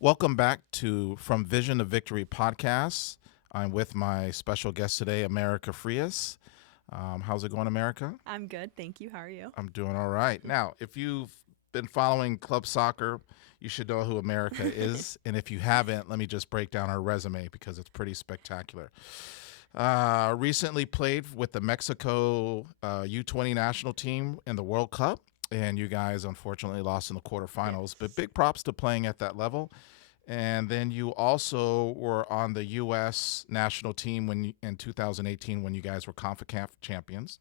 Welcome back to From Vision to Victory podcast. I'm with my special guest today, America Frias. How's it going, America? I'm good, thank you. How are you? I'm doing all right. Now, if you've been following club soccer, you should know who America is. And if you haven't, let me just break down her resume because it's pretty spectacular. Recently played with the Mexico U20 national team in the World Cup. And you guys unfortunately lost in the quarterfinals, but Yes. big props to playing at that level. And then you also were on the U.S. national team in 2018 when you guys were CONCACAF champions.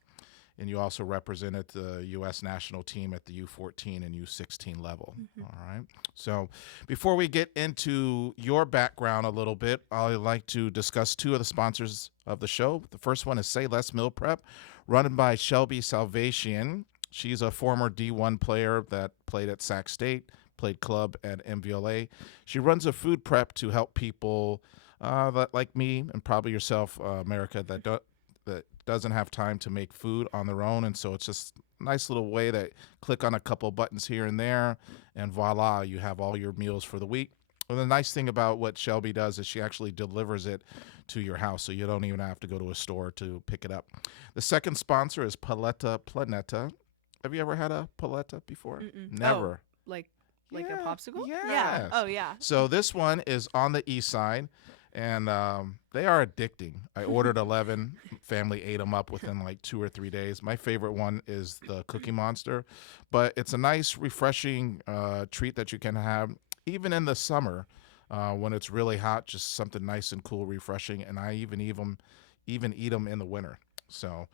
And you also represented the U.S. national team at the U14 and U16 level. hmm All right. So before we get into your background a little bit, I'd like to discuss two of the sponsors of the show. The first one is Say Less Meal Prep, run by Shelby Salvation. She's a former D1 player that played at Sac State, played club at MVLA. She runs a food prep to help people that, like me and probably yourself, America, that doesn't have time to make food on their own, and so it's just a nice little way to click on a couple buttons here and there, and voila, you have all your meals for the week. And the nice thing about what Shelby does is she actually delivers it to your house, so you don't even have to go to a store to pick it up. The second sponsor is Paleta Planeta. Have you ever had a paleta before? Mm-mm. Oh, Never. like a Yeah, popsicle? Yeah. yes. Oh, yeah. So this one is on the east side, and they are addicting. I ordered 11. Family ate them up within like 2 or 3 days. My favorite one is the Cookie Monster, but it's a nice, refreshing treat that you can have even in the summer when it's really hot. Just something nice and cool, refreshing, and I even eat them in the winter. So,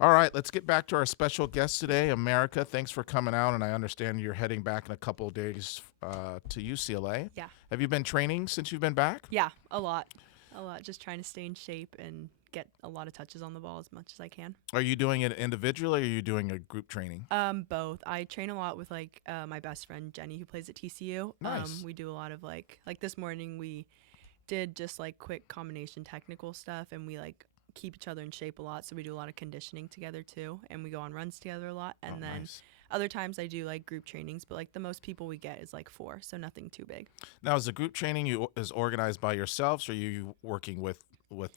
all right, let's get back to our special guest today, America. Thanks for coming out, and I understand you're heading back in a couple of days to UCLA. Yeah. Have you been training since you've been back? Yeah, a lot. A lot. Just trying to stay in shape and get a lot of touches on the ball as much as I can. Are you doing it individually or are you doing a group training? Both. I train a lot with my best friend Jenny who plays at TCU. Nice. We do a lot of like this morning we did just like quick combination technical stuff and we like keep each other in shape a lot, so we do a lot of conditioning together too, and we go on runs together a lot. Oh, And then nice. other times I do like group trainings, but like the most people we get is like four, so nothing too big. Now, is the group training is organized by yourselves or are you working with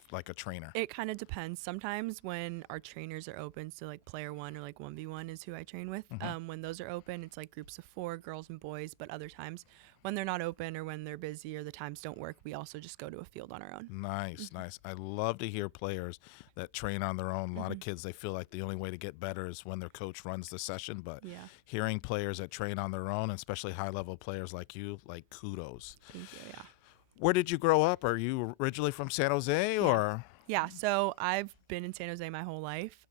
like a trainer? It kind of depends. Sometimes when our trainers are open, so like player one or like 1v1 is who I train with. Hmm. When those are open, it's like groups of four, girls and boys. But other times when they're not open or when they're busy or the times don't work, we also just go to a field on our own. Nice, nice. I love to hear players that train on their own. A lot of Hmm. kids, they feel like the only way to get better is when their coach runs the session. But Yeah, hearing players that train on their own, especially high level players like you, like kudos. thank you. Yeah. Where did you grow up? Are you originally from San Jose Yeah. or? Yeah, so I've been in San Jose my whole life.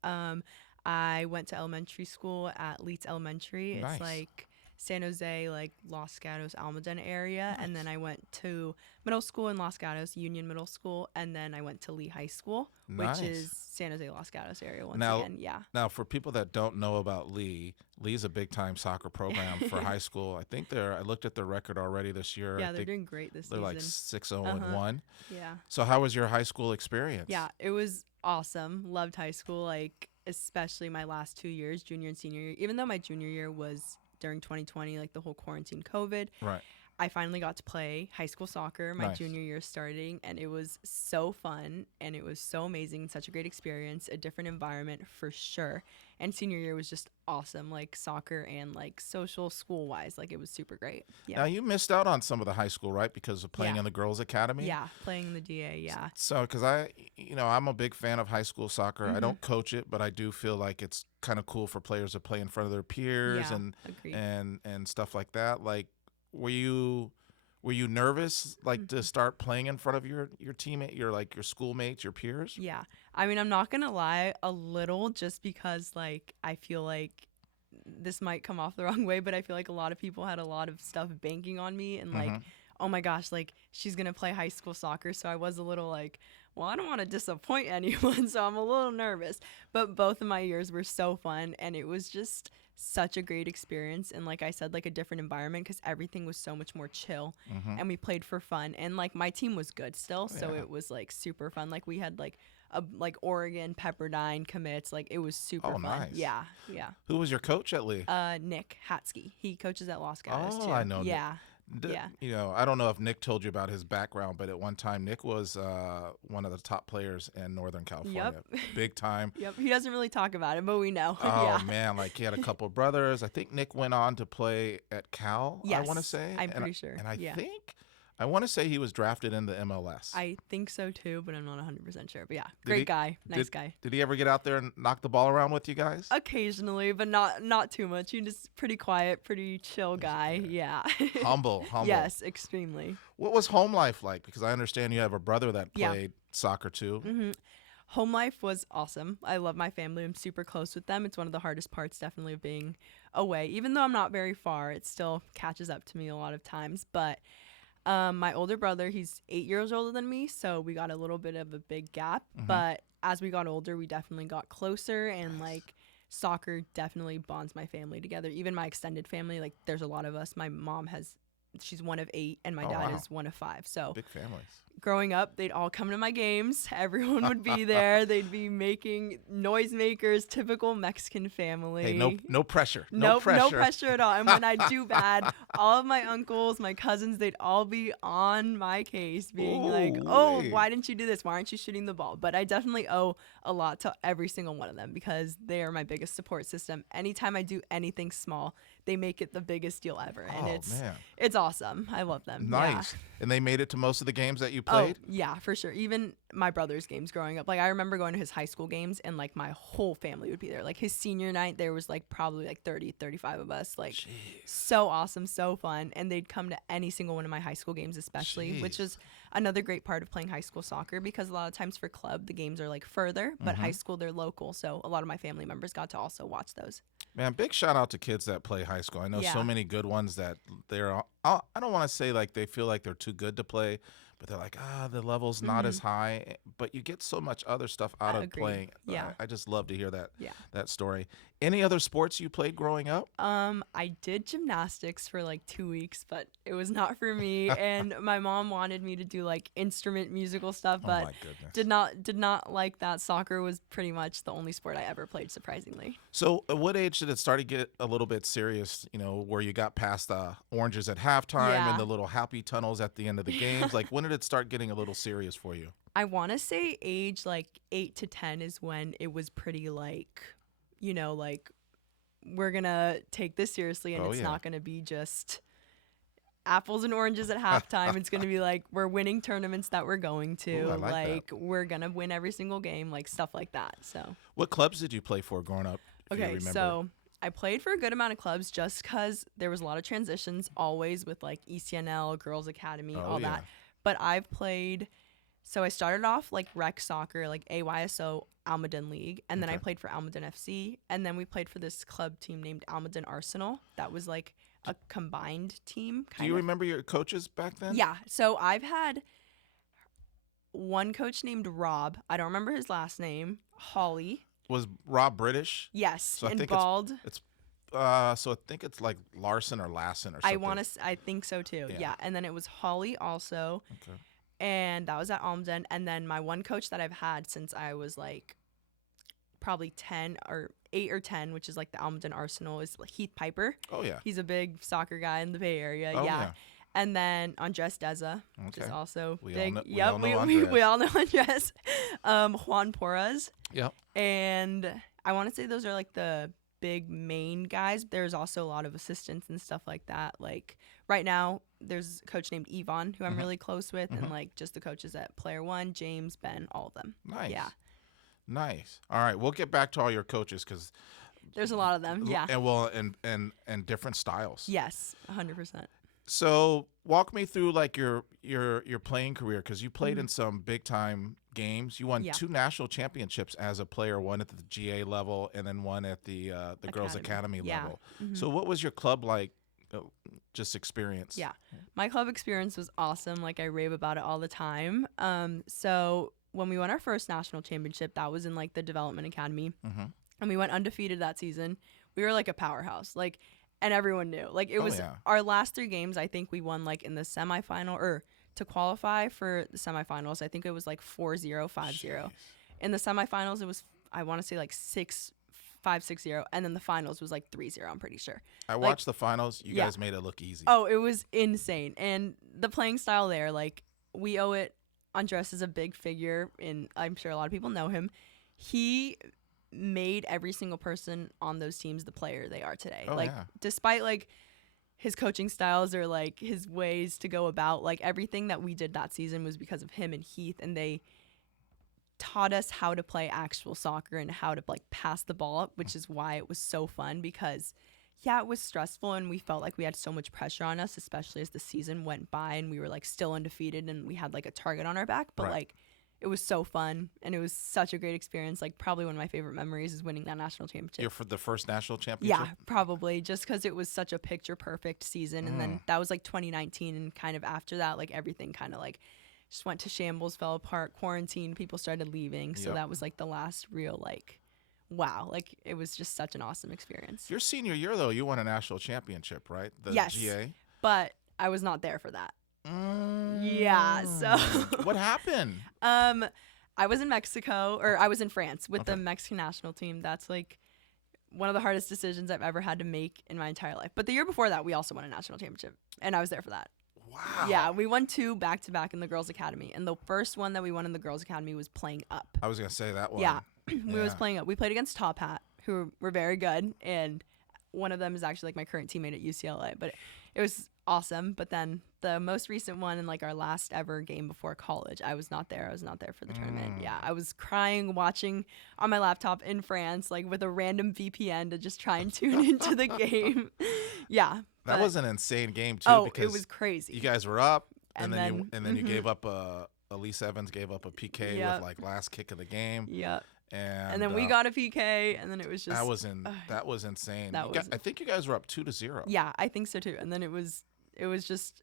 I went to elementary school at Leeds Elementary. It's Nice, like San Jose, like Los Gatos, Almaden area. And nice, then I went to middle school in Los Gatos, Union Middle School. And then I went to Lee High School, which is nice. San Jose, Los Gatos area once Now, again. Yeah. now for people that don't know about Lee's a big time soccer program for high school. I think I looked at their record already this year. I Yeah, they're think doing great this they're like season. 6-0 and Uh-huh. 1. Yeah. So how was your high school experience? Yeah, it was awesome. Loved high school, like especially my last 2 years, junior and senior year. Even though my junior year was during 2020, like the whole quarantine COVID, Right. I finally got to play high school soccer my Nice. junior year starting, and it was so fun and it was so amazing, such a great experience, a different environment for sure. And senior year was just awesome, like soccer and like social school wise, like it was super great. Yeah. Now you missed out on some of the high school, right? Because of playing Yeah. in the girls' academy. Yeah, playing in the DA, yeah. So, because I'm a big fan of high school soccer. I Mhm. don't coach it, but I do feel like it's kind of cool for players to play in front of their peers Yeah, and agreed. and stuff like that. Like, were you were you nervous like to Mhm. start playing in front of your teammate, your schoolmates, your peers? Yeah. I mean, I'm not gonna lie, a little just because like I feel like this might come off the wrong way, but I feel like a lot of people had a lot of stuff banking on me and like, Hmm. oh my gosh, like she's gonna play high school soccer. So I was a little like, well, I don't want to disappoint anyone, so I'm a little nervous. But both of my years were so fun and it was just such a great experience and like I said, like a different environment because everything was so much more chill Hmm. and we played for fun and like my team was good still, so Yeah. it was like super fun. Like we had like Oregon Pepperdine commits, like it was super Oh, fun. nice. Yeah, yeah. Who was your coach at Lee? Nick Hatsky, he coaches at Los Gatos Oh, too. I know Nick. Yeah. Yeah. You know, I don't know if Nick told you about his background, but at one time Nick was one of the top players in Northern California, big time. Yep. He doesn't really talk about it, but we know. Oh Yeah. man, like he had a couple of brothers. I think Nick went on to play at Cal. I want to Yes, say. I'm And pretty sure. And I Yeah. think I want to say he was drafted in the MLS. I think so too, but I'm not 100% sure. But yeah, Did great he- guy, nice guy. Did he ever get out there and knock the ball around with you guys? Occasionally, but not too much. He's just pretty quiet, pretty chill guy. Yeah. Humble. Yes, extremely. What was home life like? Because I understand you have a brother that Yeah. played soccer too. hmm Home life was awesome. I love my family. I'm super close with them. It's one of the hardest parts, definitely, of being away. Even though I'm not very far, it still catches up to me a lot of times. But my older brother, he's 8 years older than me, so we got a little bit of a big gap. Mhm. But as we got older, we definitely got closer, and like soccer definitely bonds my family together. Even my extended family, like there's a lot of us. My mom she's one of 8, and my Oh, dad wow. is one of 5. So Big families. growing up, they'd all come to my games. Everyone would be there. They'd be making noisemakers, typical Mexican family. Hey, no pressure. No pressure at all. And when I do bad, all of my uncles, my cousins, they'd all be on my case, being like, "Oh, Ooh-wee. why didn't you do this? Why aren't you shooting the ball?" But I definitely owe a lot to every single one of them because they are my biggest support system. Anytime I do anything small, they make it the biggest deal ever, and Oh man, it's awesome. I love them. Yeah. nice. And they made it to most of the games that you Oh, played. yeah, for sure. Even my brother's games growing up. Like, I remember going to his high school games, and, like, my whole family would be there. Like, his senior night, there was, like, probably, like, 30, 35 of us. Like, so awesome, so fun. And they'd come to any single one of my high school games, especially, which Jeez. is another great part of playing high school soccer because a lot of times for club, the games are, like, further, but high school, they're local. So a lot of my family members got to also watch those. Man, big shout out to kids that play high school. I know so Yeah. many good ones that I don't want to say like they feel like they're too good to play, but they're like, the level's not as high. But you get so much other stuff out of Agreed. playing. Yeah. I just love to hear that Yeah. that story. Any other sports you played growing up? I did gymnastics for like 2 weeks, but it was not for me. And my mom wanted me to do like instrument musical stuff, Oh but my goodness. did not like that. Soccer was pretty much the only sport I ever played, surprisingly. So, at what age did it start to get a little bit serious? You know, where you got past the oranges at halftime Yeah. and the little happy tunnels at the end of the games? Like, when did it start getting a little serious for you? I want to say age like 8 to 10 is when it was pretty like, like we're going to take this seriously and Oh, it's yeah. not going to be just apples and oranges at halftime. It's going to be like we're winning tournaments that we're going to. Ooh, I like that. We're going to win every single game, like stuff like that. So, What clubs did you play for growing up? If you okay, remember? so I played for a good amount of clubs just because there was a lot of transitions always with like ECNL, Girls Academy, Oh, all yeah. that. But I've played, so I started off like rec soccer, like AYSO Almaden League, and then I Okay. played for Almaden FC, and then we played for this club team named Almaden Arsenal. That was like a combined team. Do you remember your coaches back then? Yeah. So I've had one coach named Rob. I don't remember his last name. Holly. Was Rob British? Yes. So I and think it's- bald. So I think it's like Larson or Lassen or something. I think so too. Yeah. Yeah. And then it was Holly also. Okay. And that was at Almaden. And then my one coach that I've had since I was like probably 10 or 8 or 10, which is like the Almaden Arsenal, is Heath Piper. Oh yeah. He's a big soccer guy in the Bay Area. Oh, yeah. yeah. And then Andres Deza, which Okay. is also We all big. know- we yep, all know we Andres. all know Andres. Juan Porras. Yep. And I want to say those are like the big main guys. There's also a lot of assistants and stuff like that. Like right now, there's a coach named Yvonne who I'm Mhm. really close with, Mhm. and like just the coaches at Player One, James, Ben, all of them. Nice. Yeah, Nice. All right, we'll get back to all your coaches because there's a lot of them. Yeah. and different styles. Yes, 100%. So walk me through like your playing career because you played Mhm. in some big time games. You won Yeah. 2 national championships as a player, one at the GA level and then one at the girls academy Yeah. level. Mhm. So what was your club like? Just experience. Yeah. My club experience was awesome. Like I rave about it all the time. So when we won our first national championship, that was in like the development academy, Mm-hmm. and we went undefeated that season. We were like a powerhouse. Like, and everyone knew. Like it Oh, was yeah. our last 3 games. I think we won like in the semifinal or to qualify for the semifinals. I think it was like 4-0, 5-0. In the semifinals, it was I want to say like 6 5-6-0, and then the finals was like 3-0, I'm pretty sure. I Like, watched the finals. You yeah. guys made it look easy. Oh, it was insane. And the playing style there, like, we owe it. Andres is a big figure, and I'm sure a lot of people know him. He made every single person on those teams the player they are today. Oh, Like, yeah. despite like his coaching styles or like his ways to go about, like everything that we did that season was because of him and Heath, and they taught us how to play actual soccer and how to like pass the ball up, which is why it was so fun. Because yeah, it was stressful and we felt like we had so much pressure on us, especially as the season went by and we were like still undefeated and we had like a target on our back, but Right. like it was so fun and it was such a great experience. Like, probably one of my favorite memories is winning that national championship. You're for the first national championship. Yeah, probably, just because it was such a picture perfect season. And then that was like 2019, and kind of after that, like everything kind of like just went to shambles, fell apart, quarantine, people started leaving. So Yep. that was like the last real like, wow, like it was just such an awesome experience. Your senior year, though, you won a national championship, right? The Yes. GA. But I was not there for that. Yeah, so What happened? I was in Mexico, or I was in France with the Okay. Mexican national team. That's like one of the hardest decisions I've ever had to make in my entire life. But the year before that, we also won a national championship, and I was there for that. Wow. Yeah, we won 2 back-to-back in the Girls Academy, and the first one that we won in the Girls Academy was playing up. I was gonna say that one. Yeah, we was Yeah. playing up. We played against Top Hat, who were very good, and one of them is actually like my current teammate at UCLA. But it was awesome. But then the most recent one, and like our last ever game before college, I was not there. I was not there for the tournament. Yeah, I was crying watching on my laptop in France, like with a random VPN to just try and tune into the game. Yeah, That but- was an insane game too. oh, because it was crazy. you guys were up, and, And then you mhm. gave up Elise Evans gave up a PK Yep. with like last kick of the game, Yeah, and and then we got a PK, and then it was just that was insane. that You got- was- I think you guys were up 2-0. Yeah, I think so too. And then it was just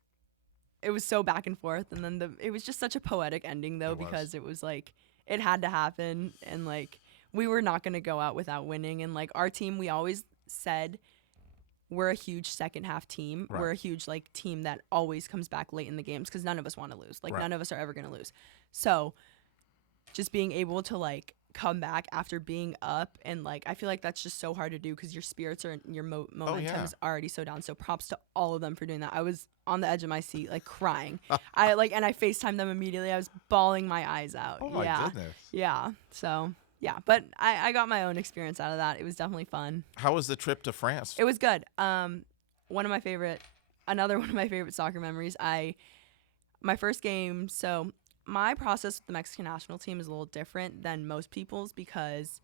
it was so back and forth, and then it was just such a poetic ending though, It was. because it was like it had to happen, and like we were not going to go out without winning. And like our team, we always said we're a huge second half team. Right. We're a huge like team that always comes back late in the games, because none of us want to lose. Like, Right. none of us are ever going to lose. So just being able to like come back after being up, and like I feel like that's just so hard to do, because your spirits are your momentum yeah. is already so down. So props to all of them for doing that. I was on the edge of my seat, like crying. I FaceTimed them immediately. I was bawling my eyes out. Oh my yeah. goodness. Yeah. So yeah, but I got my own experience out of that. It was definitely fun. How was the trip to France? It was good. Another one of my favorite soccer memories. My first game. So my process with the Mexican national team is a little different than most people's, because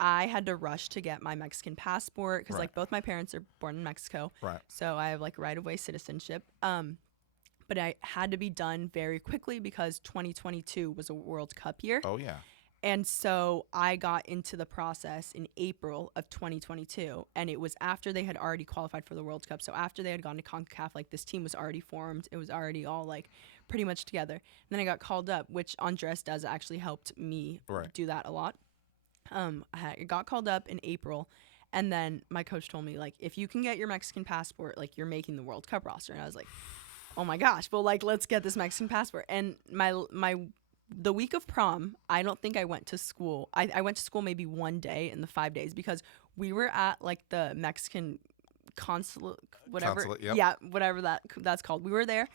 I had to rush to get my Mexican passport, because Right. like both my parents are born in Mexico, Right. so I have like right of way citizenship. But I had to be done very quickly because 2022 was a World Cup year. Oh yeah. And so I got into the process in April of 2022, and it was after they had already qualified for the World Cup. So after they had gone to CONCACAF, like this team was already formed. It was already all like pretty much together. And then I got called up, which Andres does actually helped me Right. do that a lot. I got called up in April, and then my coach told me, like, if you can get your Mexican passport, like, you're making the World Cup roster. And I was like, oh my gosh, well, like, let's get this Mexican passport. And the week of prom, I don't think I went to school. I went to school maybe one day in the 5 days, because we were at like the Mexican consulate, whatever. Consulate, yep. Yeah, whatever that's called. We were there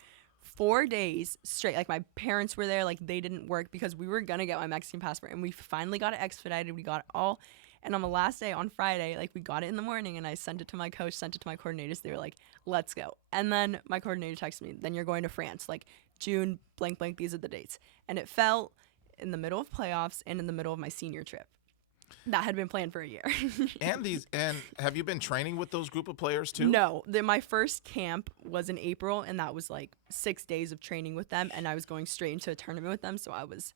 4 days straight. Like, my parents were there. Like, they didn't work because we were gonna get my Mexican passport, and we finally got it expedited. We got it all. And on the last day, on Friday, like, we got it in the morning, and I sent it to my coach, sent it to my coordinators. They were like, let's go. And then my coordinator texted me, then you're going to France, like, June, blank, blank, these are the dates. And it fell in the middle of playoffs and in the middle of my senior trip. That had been planned for a year. And have you been training with those group of players too? No, my first camp was in April, and that was like 6 days of training with them, and I was going straight into a tournament with them. So I was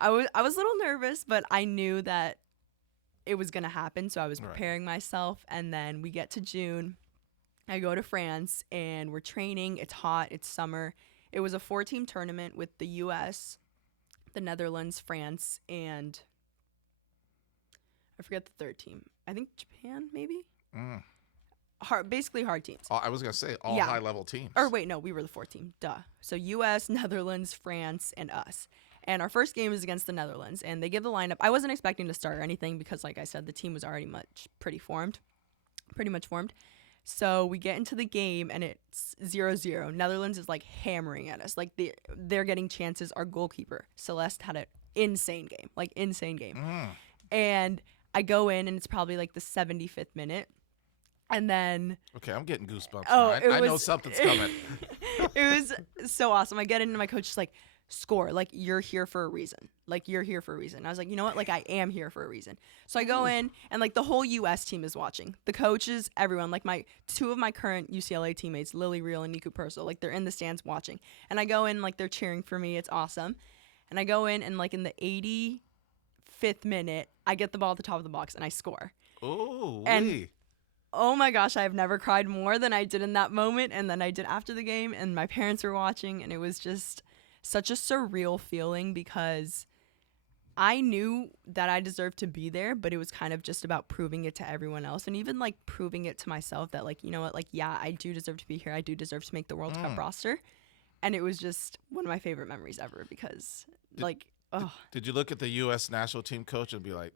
a little nervous, but I knew that it was gonna happen. So I was Right. preparing myself, and then we get to June. I go to France, and we're training. It's hot. It's summer. It was a 4-team tournament with the U.S., the Netherlands, France, and I forget the third team. I think Japan, maybe. Mm. Basically hard teams. I was gonna say all Yeah. high level teams. Or wait, no, we were the 4th team. Duh. So U.S., Netherlands, France, and us. And our first game is against the Netherlands, and they give the lineup. I wasn't expecting to start or anything because, like I said, the team was already pretty much formed. So we get into the game, and it's 0-0. Netherlands is like hammering at us. Like they're getting chances. Our goalkeeper, Celeste, had an insane game. And I go in, and it's probably like the 75th minute. And then Okay, I'm getting goosebumps. Oh, now. I know something's coming. it was so awesome. I get in, and my coach is like, score. Like, you're here for a reason. Like, you're here for a reason. I was like, you know what? Like, I am here for a reason. So I go in, and like the whole U.S. team is watching. The coaches, everyone. Like two of my current UCLA teammates, Lily Reel and Niku Purcell, like they're in the stands watching. And I go in, like they're cheering for me. It's awesome. And I go in, and like in the 85th minute, I get the ball at the top of the box, and I score. Oh, And oh my gosh, I have never cried more than I did in that moment, and then I did after the game, and my parents were watching, and it was just such a surreal feeling because I knew that I deserved to be there, but it was kind of just about proving it to everyone else, and even like proving it to myself that, like, you know what, like, yeah, I do deserve to be here. I do deserve to make the World Cup roster. And it was just one of my favorite memories ever because Did you look at the U.S. national team coach and be like,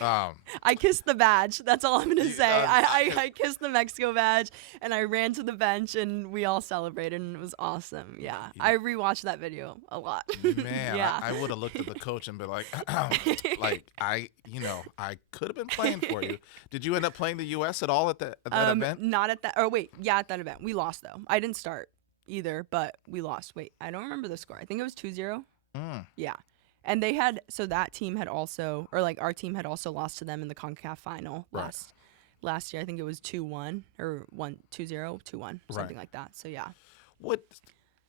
I kissed the badge. That's all I'm going to say. I kissed the Mexico badge, and I ran to the bench, and we all celebrated, and it was awesome. Yeah. I rewatched that video a lot. man, Yeah. I would have looked at the coach and been like, I could have been playing for you. Did you end up playing the U.S. at all at that event? Not at that. At that event. We lost, though. I didn't start either, but we lost. Wait, I don't remember the score. I think it was 2-0. Yeah. And they had, so that team had also, or like our team had also lost to them in the CONCACAF final last year. I think it was 2-1 or 2-0, 2-1, something like that. So yeah.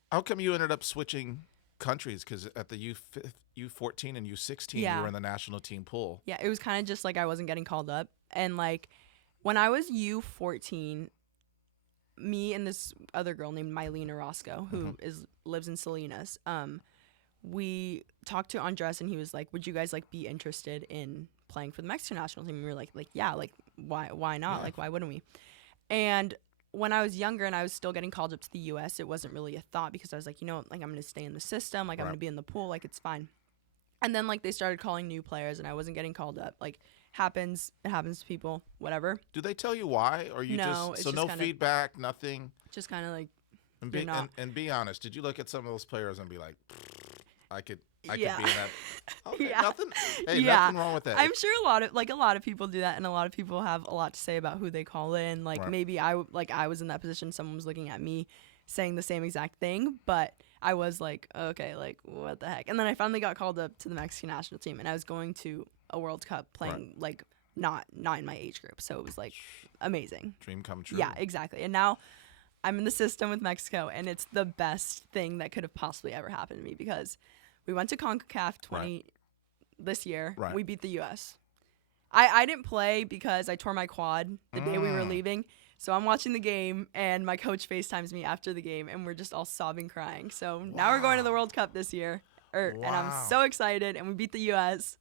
How come you ended up switching countries? Because at the U14 and U16, you were in the national team pool. Yeah, it was kind of just like I wasn't getting called up. And like when I was U14, me and this other girl named Mylene Orozco, who lives in Salinas, we talked to Andres, and he was like, would you guys like be interested in playing for the Mexican national team? And we were like, yeah, like why not? Yeah. Like, why wouldn't we? And when I was younger and I was still getting called up to the US, it wasn't really a thought because I was like, you know, like I'm going to stay in the system. Like I'm going to be in the pool. Like it's fine. And then like they started calling new players and I wasn't getting called up. Like it happens to people, whatever. Do they tell you why? Or you No, it's just no kinda, feedback, nothing? Just kind of like, And be honest, did you look at some of those players and be like, I could be in that. Okay, Yeah. nothing. Hey, nothing wrong with that. I'm sure a lot of people do that, and a lot of people have a lot to say about who they call in. Like maybe I was in that position, someone was looking at me saying the same exact thing, but I was like, okay, like what the heck? And then I finally got called up to the Mexican national team, and I was going to a World Cup playing like not in my age group, so it was like amazing. Dream come true. Yeah, exactly. And now I'm in the system with Mexico, and it's the best thing that could have possibly ever happened to me because we went to CONCACAF 20 this year. Right. We beat the U.S. I didn't play because I tore my quad the day we were leaving. So I'm watching the game, and my coach FaceTimes me after the game, and we're just all sobbing, crying. So now we're going to the World Cup this year, and I'm so excited, and we beat the U.S.,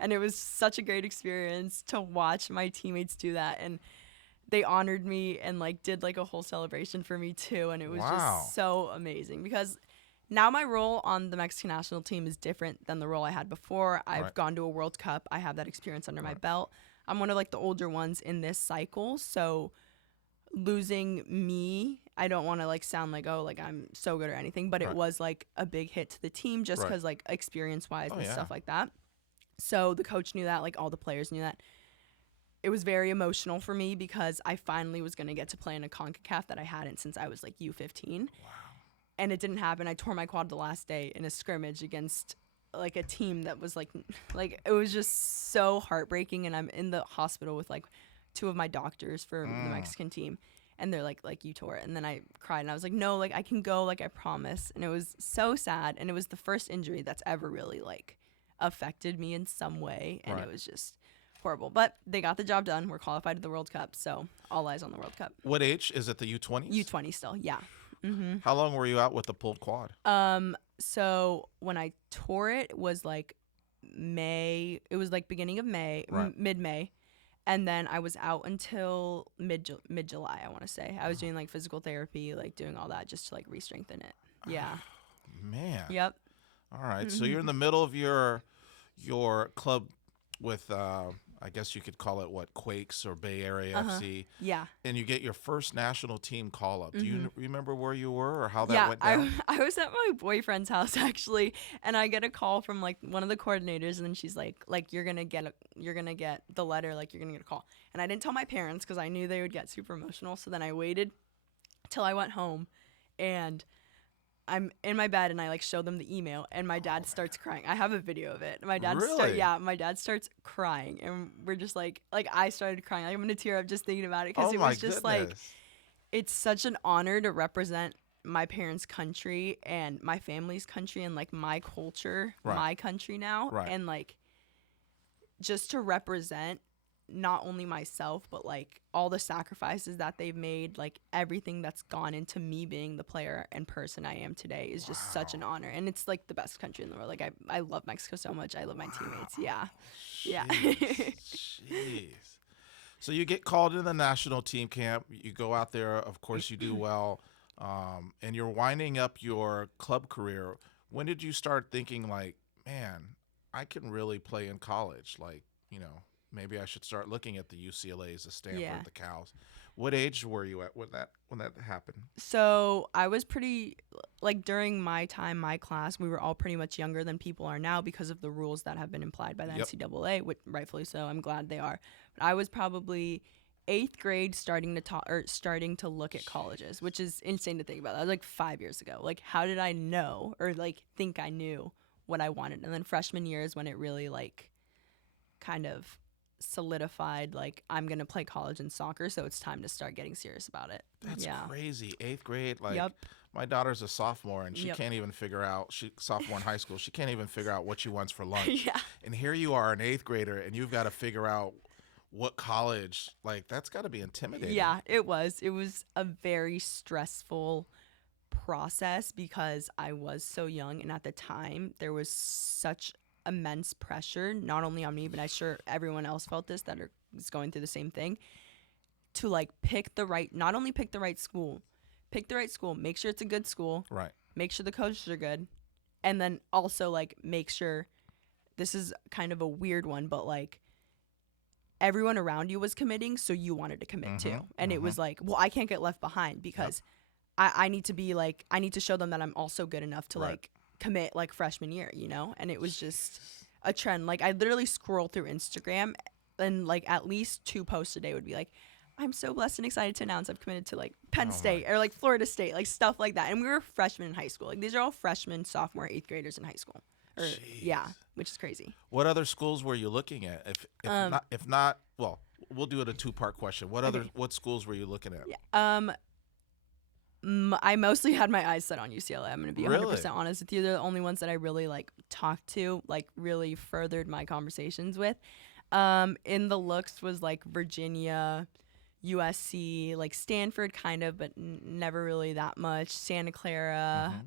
and it was such a great experience to watch my teammates do that, and they honored me and like did like a whole celebration for me too, and it was just so amazing because now my role on the Mexican national team is different than the role I had before. I've gone to a World Cup. I have that experience under my belt. I'm one of like the older ones in this cycle, so losing me, I don't want to like sound like, oh, like I'm so good or anything, but it was like a big hit to the team just because like experience wise and stuff like that. So the coach knew that, like all the players knew that. It was very emotional for me because I finally was going to get to play in a CONCACAF that I hadn't since I was like U15. Wow. And it didn't happen. I tore my quad the last day in a scrimmage against like a team that was like it was just so heartbreaking. And I'm in the hospital with like two of my doctors for the Mexican team. And they're like you tore it. And then I cried and I was like, no, like I can go, like I promise. And it was so sad. And it was the first injury that's ever really like affected me in some way. And it was just horrible. But they got the job done. We're qualified to the World Cup. So all eyes on the World Cup. What age? Is it the U20s? U20 still, yeah. Mm-hmm. How long were you out with the pulled quad? So when I tore it was like May. It was like beginning of May, mid-May. And then I was out until mid-July, I want to say. I was doing like physical therapy, like doing all that just to like re-strengthen it. Yeah. Man. Yep. All right. So you're in Mhm. the middle of your club with I guess you could call it what, Quakes or Bay Area Uh-huh. FC, Yeah. and you get your first national team call up. Do you Mhm. remember where you were or how that Yeah, went down? I was at my boyfriend's house actually, and I get a call from like one of the coordinators, and then she's like you're gonna get the letter, like you're gonna get a call. And I didn't tell my parents because I knew they would get super emotional. So then I waited till I went home, and I'm in my bed, and I like show them the email, and my Oh dad starts crying. I have a video of it. Really? My dad starts crying, and we're just like I started crying. Like, I'm gonna tear up just thinking about it because Oh it my was just like goodness. it's such an honor to represent my parents' country and my family's country and like my culture, Right. my country now, Right. and like just to represent not only myself but like all the sacrifices that they've made, like everything that's gone into me being the player and person I am today is just such an Wow. honor, and it's like the best country in the world. Like I love Mexico so much. I love my teammates. Yeah. Wow. Yeah. Jeez. Jeez. So you get called into the national team camp. You go out there. Of course, you do well, and you're winding up your club career. When did you start thinking like, man, I can really play in college? Like, maybe I should start looking at the UCLA's, the Yeah. Stanford, the Cals. What age were you at when that happened? So I was pretty like during my time, my class, we were all pretty much younger than people are now because of the rules that have been implied by the Yep. NCAA, which rightfully so. I'm glad they are. But I was probably eighth grade starting to talk or starting to look at colleges, which is insane to think about. That was like 5 years ago. Like, how did I know or like think I knew what I wanted? And then freshman year is when it really like kind of solidified like I'm gonna play college in soccer, so it's time to start getting serious about it. That's Yeah. crazy. Eighth grade, like Yep. my daughter's a sophomore and she Yep. can't even figure out she sophomore in high school. She can't even figure out what she wants for lunch. Yeah. And here you are, an eighth grader, and you've got to figure out what college. Like that's got to be intimidating. Yeah, it was. It was a very stressful process because I was so young, and at the time there was such immense pressure, not only on me, but I'm sure everyone else felt this that is going through the same thing, to like not only pick the right school, make sure it's a good school, Right. make sure the coaches are good, and then also like make sure, this is kind of a weird one, but like everyone around you was committing, so you wanted to commit too. Mhm. And it Mhm. was like, well, I can't get left behind because I need to be like, I need to show them that I'm also good enough to Right. like commit like freshman year, you know? And it was just a trend. Like, I literally scroll through Instagram, and like at least 2 posts a day would be like, I'm so blessed and excited to announce I've committed to like Penn Oh my State or like Florida State, like stuff like that. And we were freshmen in high school. Like, these are all freshmen, sophomore, eighth graders in high school. Or yeah, Jeez. which is crazy. What other schools were you looking at? If not, well, we'll do it a two-part question. Okay. What schools were you looking at? Yeah. I mostly had my eyes set on UCLA. I'm going to be 100% Really? honest with you. They're the only ones that I really like talked to, like really furthered my conversations with. In the looks was like Virginia, USC, like Stanford kind of, but never really that much. Santa Clara.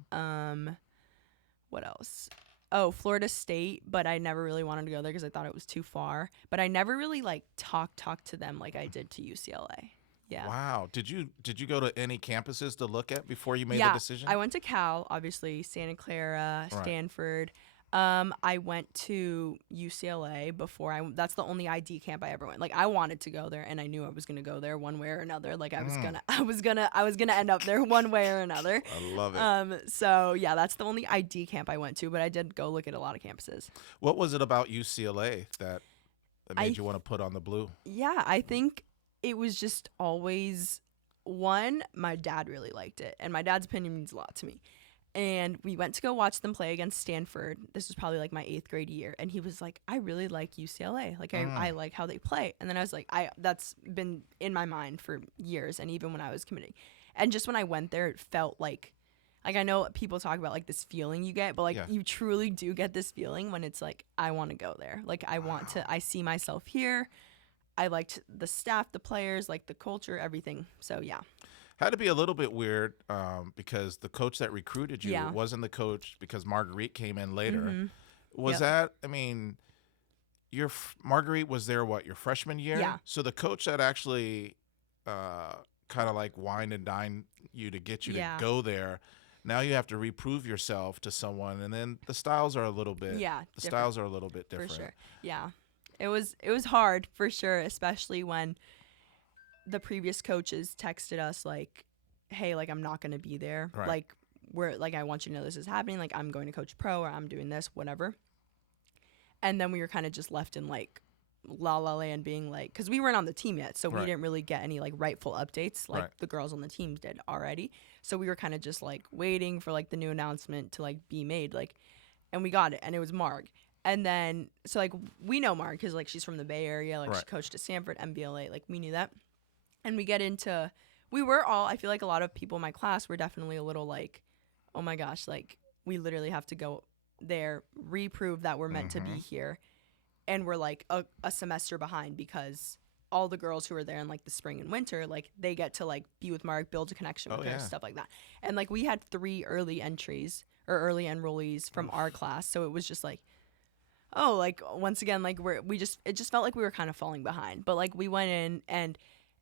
What else? Oh, Florida State, but I never really wanted to go there because I thought it was too far. But I never really like talked to them like I did to UCLA. Yeah. Wow. Did you go to any campuses to look at before you made the Yeah, decision? I went to Cal, obviously, Santa Clara, Right. Stanford. I went to UCLA before that's the only ID camp I ever went. Like, I wanted to go there, and I knew I was gonna go there one way or another. Like, I was gonna end up there one way or another. I love it. So yeah, that's the only ID camp I went to, but I did go look at a lot of campuses. What was it about UCLA that I made you want to put on the blue? Yeah, I think it was just always one, my dad really liked it, and my dad's opinion means a lot to me. And we went to go watch them play against Stanford. This was probably like my eighth grade year. And he was like, I really like UCLA. Like, I like how they play. And then I was like, that's been in my mind for years. And even when I was committing. And just when I went there, it felt like I know people talk about like this feeling you get, but like Yeah. you truly do get this feeling when it's like, I want to go there. Like, I see myself here. I liked the staff, the players, like the culture, everything. So yeah. Had to be a little bit weird because the coach that recruited you Yeah. wasn't the coach because Marguerite came in later. Mhm. Was Yep. that, I mean, Marguerite was there, what, your freshman year? Yeah. So the coach that actually kind of like wine and dine you to get you Yeah. to go there, Now you have to reprove yourself to someone, and then the styles are a little bit. Yeah, The different. styles are a little bit different. For sure. Yeah. It was hard for sure, especially when the previous coaches texted us like, "Hey, like I'm not going to be there. Right. Like we're like I want you to know this is happening. Like I'm going to coach pro or I'm doing this, whatever." And then we were kind of just left in like la la land being like cuz we weren't on the team yet, so we Right. didn't really get any like rightful updates like Right. the girls on the teams did already. So we were kind of just like waiting for like the new announcement to like be made like and we got it and it was Marg. And then so like we know Marg cuz like she's from the Bay Area, like she Right. coached at Stanford, MBLA, like we knew that. And we get into we were all I feel like a lot of people in my class were definitely a little like, "Oh my gosh, like we literally have to go there, reprove that we're meant to be here." And we're like a semester behind because all the girls who are there in like the spring and winter, like they get to like be with Mark, build a connection with Oh, her, yeah. stuff like that. And like we had 3 early entries or early enrollees from our class, so it was just like, oh, like once again, like it just felt like we were kind of falling behind. But like we went in and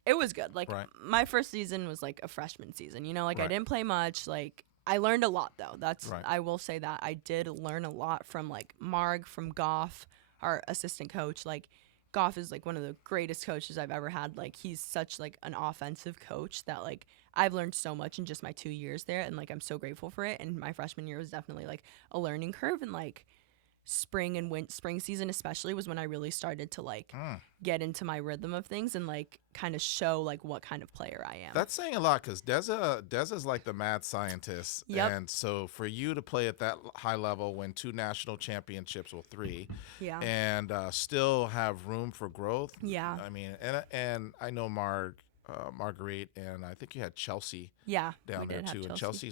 it was good. Like Right. my first season was like a freshman season, you know, like I Right. didn't play much. Like I learned a lot though. That's Right. I will say that I did learn a lot from like Marg, from Goff, our assistant coach. Like Goff is like one of the greatest coaches I've ever had. Like he's such like an offensive coach that like I've learned so much in just my 2 years there and like I'm so grateful for it. And my freshman year was definitely like a learning curve and like spring season especially was when I really started to like get into my rhythm of things and like kind of show like what kind of player I am. That's saying a lot because Deza's like the mad scientist. Yep. And so for you to play at that high level, win 2 national championships, well, 3, Yeah. and still have room for growth. Yeah. I mean, and I know Marguerite, and I think you had Chelsea Yeah. down we there did have too. And Chelsea.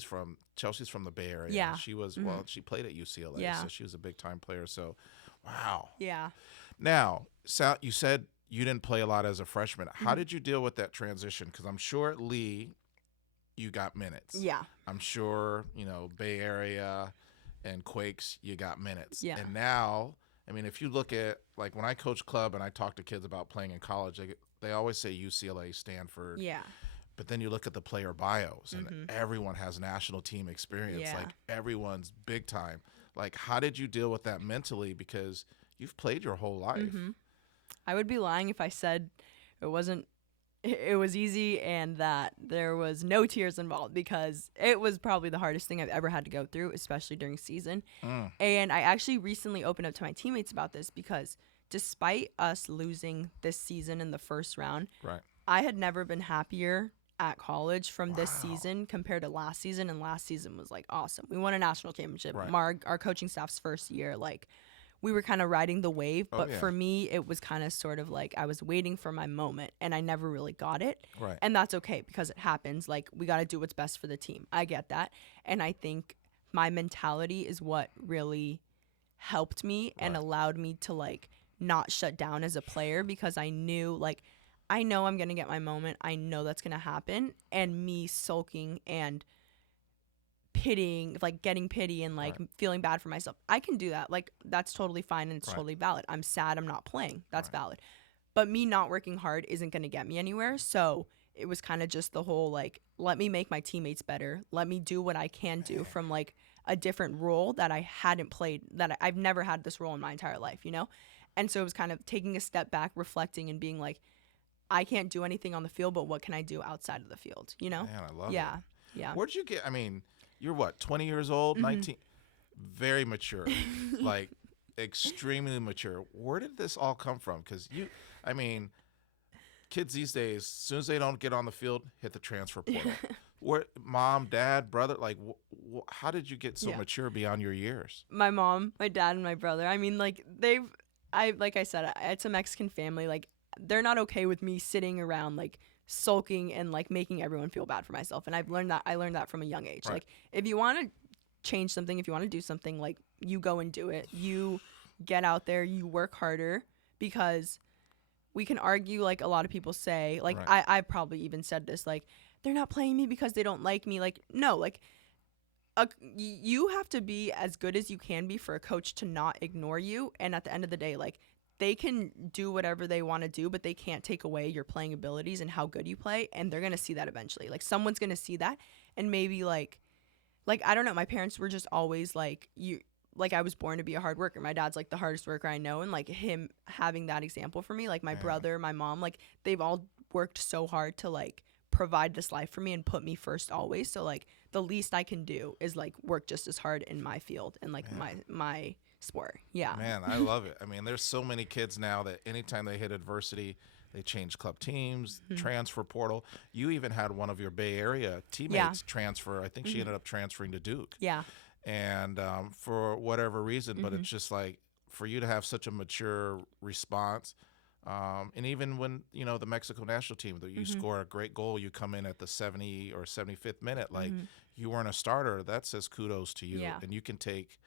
Chelsea's from the Bay Area. Yeah. She was she played at UCLA, Yeah. so she was a big time player. So, wow. Yeah. Now, Sal, you said you didn't play a lot as a freshman. How did you deal with that transition? Because I'm sure at Lee, you got minutes. Yeah. I'm sure, Bay Area and Quakes, you got minutes. Yeah. And now, I mean, if you look at, like, when I coach club and I talk to kids about playing in college, they always say UCLA, Stanford. Yeah. But then you look at the player bios, and everyone has national team experience. Yeah. Like, everyone's big time. Like, how did you deal with that mentally? Because you've played your whole life. I would be lying if I said it was easy and that there was no tears involved because it was probably the hardest thing I've ever had to go through, especially during season. And I actually recently opened up to my teammates about this because despite us losing this season in the first round, Right. I had never been happier at college from this season compared to last season, and last season was like awesome. We won a national championship. Right. Our coaching staff's first year, like we were kind of riding the wave, but yeah. for me it was kind of sort of like I was waiting for my moment and I never really got it. Right. And that's okay because it happens. Like we got to do what's best for the team. I get that. And I think my mentality is what really helped me and Right. allowed me to like not shut down as a player because I knew like I know I'm going to get my moment. I know that's going to happen. And me sulking and pitying, like getting pity and like Right. feeling bad for myself, I can do that. Like that's totally fine and it's Right. totally valid. I'm sad I'm not playing. That's Right. valid. But me not working hard isn't going to get me anywhere. So it was kind of just the whole like, let me make my teammates better. Let me do what I can do from like a different role that I hadn't played, I've never had this role in my entire life, you know? And so it was kind of taking a step back, reflecting and being like, I can't do anything on the field, but what can I do outside of the field, you know? Man, I love Yeah. it. Yeah. Where'd you get? I mean, you're what, 20 years old, 19? Very mature, like extremely mature. Where did this all come from? Because I mean, kids these days, as soon as they don't get on the field, hit the transfer portal. Where, mom, dad, brother, like, how did you get so Yeah. mature beyond your years? My mom, my dad, and my brother. I mean, like like I said, it's a Mexican family. Like they're not okay with me sitting around like sulking and like making everyone feel bad for myself. And I learned that from a young age. Right. Like if you want to change something, if you want to do something, like you go and do it. You get out there, you work harder because we can argue like a lot of people say, like Right. I probably even said this, like they're not playing me because they don't like me. Like no, like you have to be as good as you can be for a coach to not ignore you. And at the end of the day, like they can do whatever they want to do, but they can't take away your playing abilities and how good you play. And they're going to see that eventually. Like someone's going to see that and maybe like like I don't know, my parents were just always like, you like I was born to be a hard worker. My dad's like the hardest worker I know, and like him having that example for me, like my Yeah. brother, my mom, like they've all worked so hard to like provide this life for me and put me first always. So like the least I can do is like work just as hard in my field and like my sport. Yeah. Man, I love it. I mean, there's so many kids now that anytime they hit adversity, they change club teams, transfer portal. You even had one of your Bay Area teammates transfer. I think she ended up transferring to Duke. Yeah. And for whatever reason, but it's just like for you to have such a mature response. And even when, the Mexico national team, that you score a great goal, you come in at the 70 or 75th minute, like you weren't a starter, that says kudos to you. Yeah. And you can take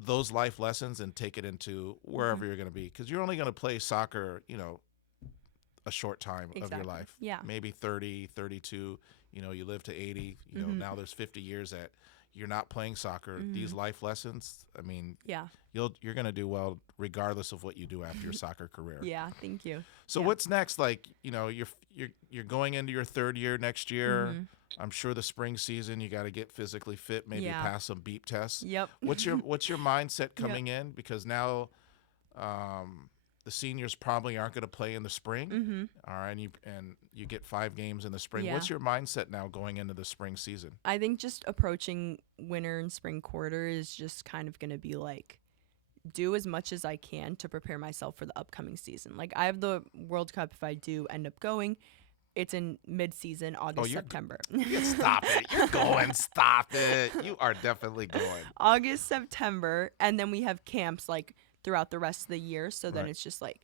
those life lessons and take it into wherever you're going to be. Because you're only going to play soccer, a short time of your life. Yeah. Maybe 30, 32, you live to 80, now there's 50 years that you're not playing soccer. These life lessons, I mean, Yeah. you're going to do well regardless of what you do after your soccer career. Yeah. Thank you. So what's next? Like, you're going into your third year next year. I'm sure the spring season you got to get physically fit, maybe pass some beep tests. Yep. What's your mindset coming in? Because now the seniors probably aren't going to play in the spring. All right, and you get 5 games in the spring. Yeah. What's your mindset now going into the spring season? I think just approaching winter and spring quarter is just kind of going to be like do as much as I can to prepare myself for the upcoming season. Like I have the World Cup if I do end up going. It's in mid-season, August, September. Stop it. You're going. Stop it. You are definitely going. August, September, and then we have camps like throughout the rest of the year. So then Right. it's just like,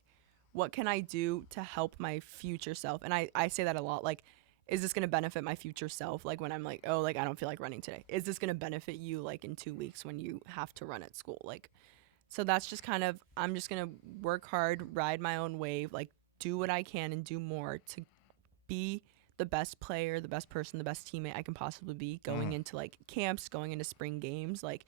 what can I do to help my future self? And I say that a lot. Like, is this going to benefit my future self? Like when I'm like, oh, like I don't feel like running today. Is this going to benefit you like in 2 weeks when you have to run at school? Like, so that's just kind of, I'm just going to work hard, ride my own wave, like do what I can and do more to be the best player, the best person, the best teammate I can possibly be going into like camps, going into spring games. Like,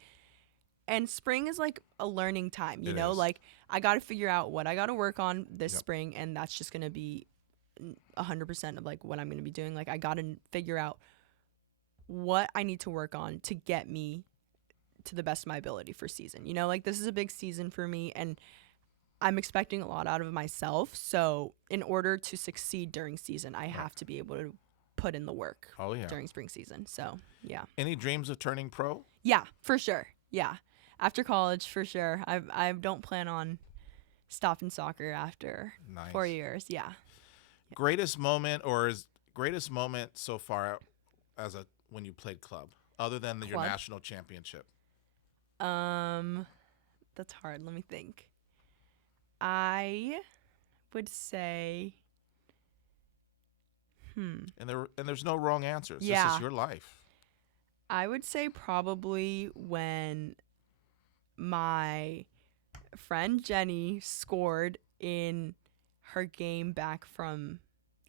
and spring is like a learning time, you It know, is. like I got to figure out what I got to work on this Yep. spring. And that's just going to be 100% of like what I'm going to be doing. Like I got to figure out what I need to work on to get me to the best of my ability for season. You know, like this is a big season for me and I'm expecting a lot out of myself. So in order to succeed during season, I have to be able to put in the work Oh, yeah. during spring season. So yeah. Any dreams of turning pro? Yeah, for sure. Yeah. After college, for sure. I don't plan on stopping soccer after Nice. 4 years. Yeah. Greatest moment so far as when you played club, other than your Club? national championship? That's hard. Let me think. I would say And there's no wrong answers. This Yeah. is your life. I would say probably when my friend Jenny scored in her game back from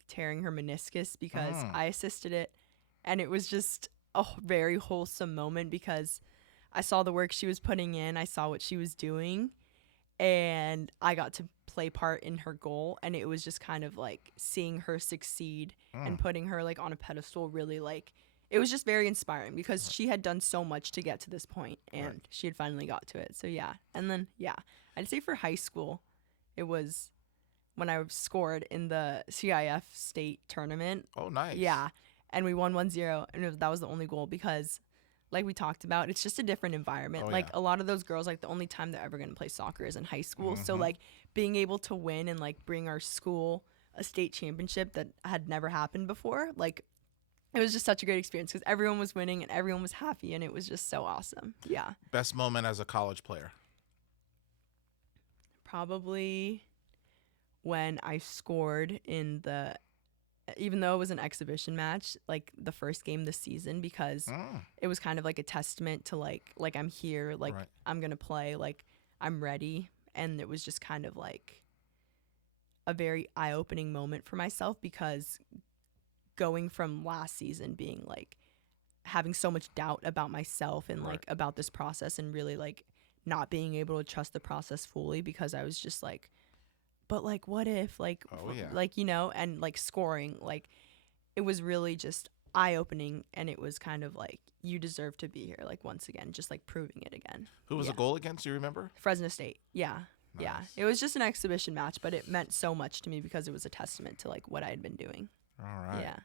tearing her meniscus because I assisted it. And it was just a very wholesome moment because I saw the work she was putting in. I saw what she was doing. And I got to play part in her goal. And it was just kind of like seeing her succeed and putting her like on a pedestal really like it was just very inspiring because she had done so much to get to this point and she had finally got to it. So yeah. And then I'd say for high school, it was when I scored in the CIF state tournament. Oh, nice. Yeah. And we won 1-0 and that was the only goal because like we talked about, it's just a different environment. Oh, like yeah. a lot of those girls, like the only time they're ever going to play soccer is in high school. So like being able to win and like bring our school a state championship that had never happened before, like it was just such a great experience because everyone was winning and everyone was happy and it was just so awesome. Yeah. Best moment as a college player? Probably when I scored in the, even though it was an exhibition match, like the first game this season, because it was kind of like a testament to like I'm here, like Right. I'm going to play, like I'm ready. And it was just kind of like a very eye-opening moment for myself because going from last season being like having so much doubt about myself and like about this process and really like not being able to trust the process fully because I was just like, but like what if like Oh, yeah. like, you know, and like scoring, like it was really just eye-opening, and it was kind of like, you deserve to be here, like, once again, just like proving it again. Who was Yeah. the goal against? Do you remember? Fresno State. Yeah. Yeah. Nice. It was just an exhibition match, but it meant so much to me because it was a testament to like what I had been doing. All right. Yeah.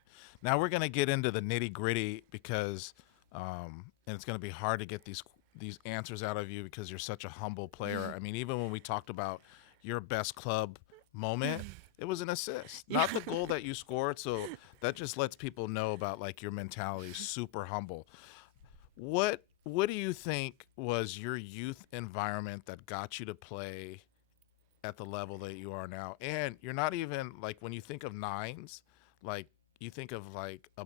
Now we're gonna get into the nitty gritty because, and it's gonna be hard to get these answers out of you because you're such a humble player. I mean, even when we talked about your best club moment, it was an assist, not the goal that you scored. So that just lets people know about like your mentality. Super humble. What do you think was your youth environment that got you to play at the level that you are now? And you're not even like when you think of nines, like you think of like a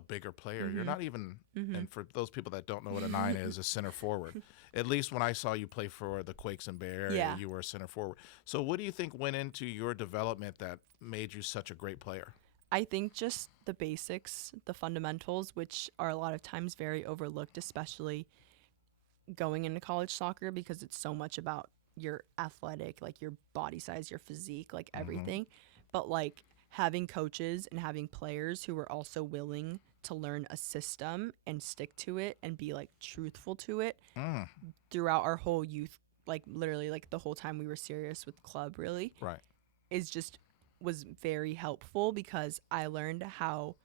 bigger player. You're not even and for those people that don't know what a nine is, a center forward. At least when I saw you play for the Quakes in Bay Area, Yeah. you were a center forward. So what do you think went into your development that made you such a great player? I think just the basics, the fundamentals, which are a lot of times very overlooked, especially going into college soccer because it's so much about your athletic, like your body size, your physique, like everything. But like having coaches and having players who were also willing to learn a system and stick to it and be like truthful to it Mm, throughout our whole youth, like literally like the whole time we were serious with club, really right. is just was very helpful because I learned how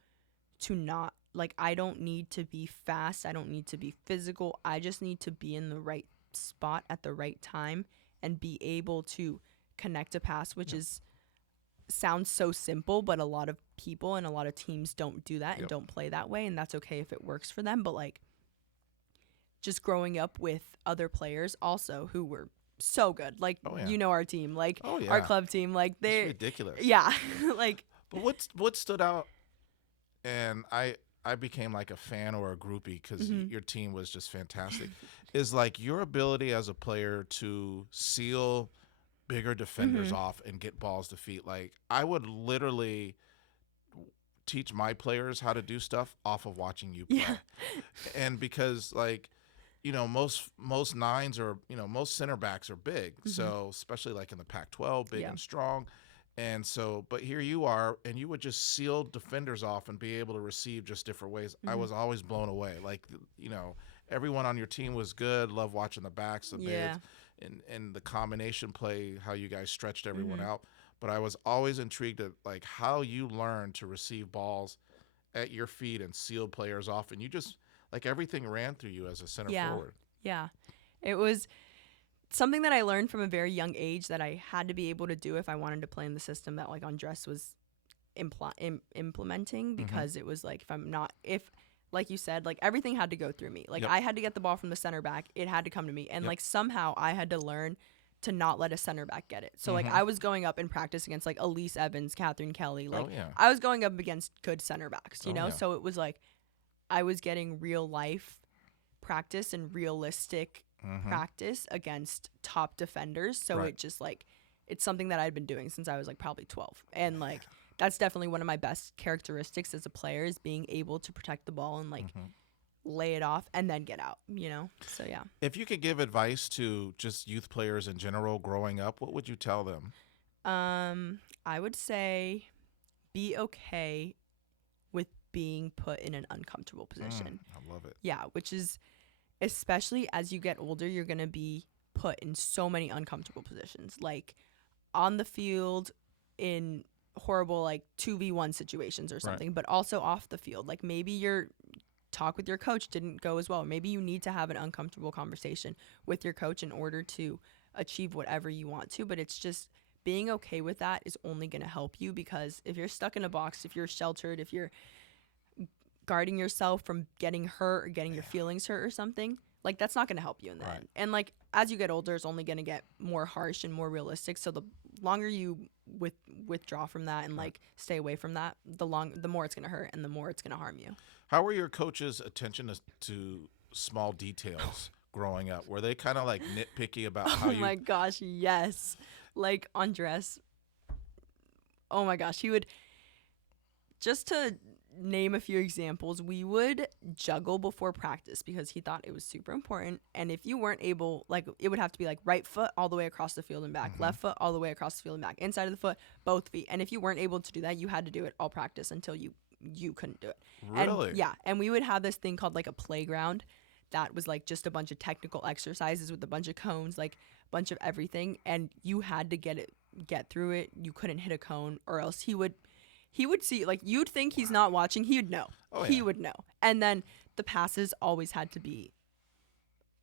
to not like, I don't need to be fast, I don't need to be physical, I just need to be in the right spot at the right time and be able to connect a pass, which is sounds so simple, but a lot of people and a lot of teams don't do that and Yep. don't play that way, and that's okay if it works for them. But like just growing up with other players also who were so good, like Oh, yeah. you know, our team, like Oh, yeah. our club team, like It's they ridiculous. yeah like But what stood out, and I became like a fan or a groupie because your team was just fantastic, is like your ability as a player to seal bigger defenders off and get balls to feet. Like I would literally teach my players how to do stuff off of watching you play. Yeah. And because like most nines or most center backs are big, so especially like in the Pac-12, big Yeah. and strong. And so, but here you are, and you would just seal defenders off and be able to receive just different ways. I was always blown away. Like, everyone on your team was good. Love watching the backs, the Yeah. bids, and the combination play, how you guys stretched everyone out. But I was always intrigued at like how you learned to receive balls at your feet and seal players off, and you just like everything ran through you as a center Yeah. forward. Yeah. It was something that I learned from a very young age that I had to be able to do if I wanted to play in the system that like Andres was implementing, because it was like if like you said, like everything had to go through me. Like Yep. I had to get the ball from the center back. It had to come to me. And Yep. like somehow I had to learn to not let a center back get it. So like I was going up in practice against like Elise Evans, Catherine Kelly. Like Oh, yeah. I was going up against good center backs, you Oh, know? yeah. So it was like I was getting real life practice and realistic practice against top defenders. So Right. it just like it's something that I'd been doing since I was like probably 12. And like that's definitely one of my best characteristics as a player is being able to protect the ball and like lay it off and then get out, you know? So yeah. If you could give advice to just youth players in general growing up, what would you tell them? I would say be okay with being put in an uncomfortable position. I love it. Yeah, which is especially as you get older, you're going to be put in so many uncomfortable positions, like on the field in horrible like 2v1 situations or something, but also off the field. Like maybe your talk with your coach didn't go as well. Maybe you need to have an uncomfortable conversation with your coach in order to achieve whatever you want to, but it's just being okay with that is only going to help you, because if you're stuck in a box, if you're sheltered, if you're guarding yourself from getting hurt or getting your feelings hurt or something, like that's not going to help you in the Right. end. And like as you get older, it's only going to get more harsh and more realistic. So the longer you withdraw from that and like stay away from that, the more it's going to hurt and the more it's going to harm you. How were your coaches' attention to small details growing up? Were they kind of like nitpicky about how Oh you? my gosh, yes. Like Andres, oh my gosh, he would, just to name a few examples, we would juggle before practice because he thought it was super important. And if you weren't able, like it would have to be like right foot all the way across the field and back, left foot all the way across the field and back, inside of the foot, both feet. And if you weren't able to do that, you had to do it all practice until you you couldn't do it. Really? And yeah, and we would have this thing called like a playground that was like just a bunch of technical exercises with a bunch of cones, like a bunch of everything, and you had to get through it. You couldn't hit a cone or else he would see, like, you'd think he's not watching, he would know. Oh, He yeah. would know. And then the passes always had to be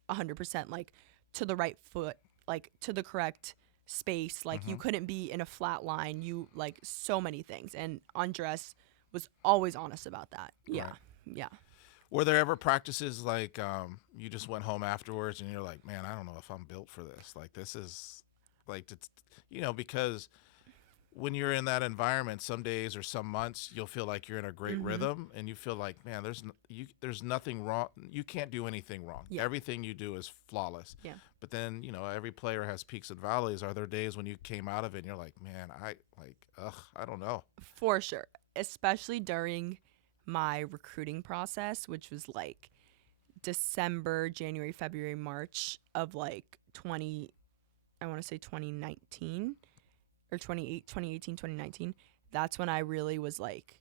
100% like to the right foot, like to the correct space. Like you couldn't be in a flat line. You like so many things. And Andres was always honest about that. Yeah. Right. Yeah. Were there ever practices like you just went home afterwards and you're like, man, I don't know if I'm built for this. Like this is like it's because when you're in that environment, some days or some months you'll feel like you're in a great rhythm and you feel like, man, there's nothing wrong. You can't do anything wrong. Yeah. Everything you do is flawless. Yeah. But then every player has peaks and valleys. Are there days when you came out of it and you're like, man, I don't know. For sure. Especially during my recruiting process, which was like December, January, February, March of like 2019 or 2018, 2019. That's when I really was like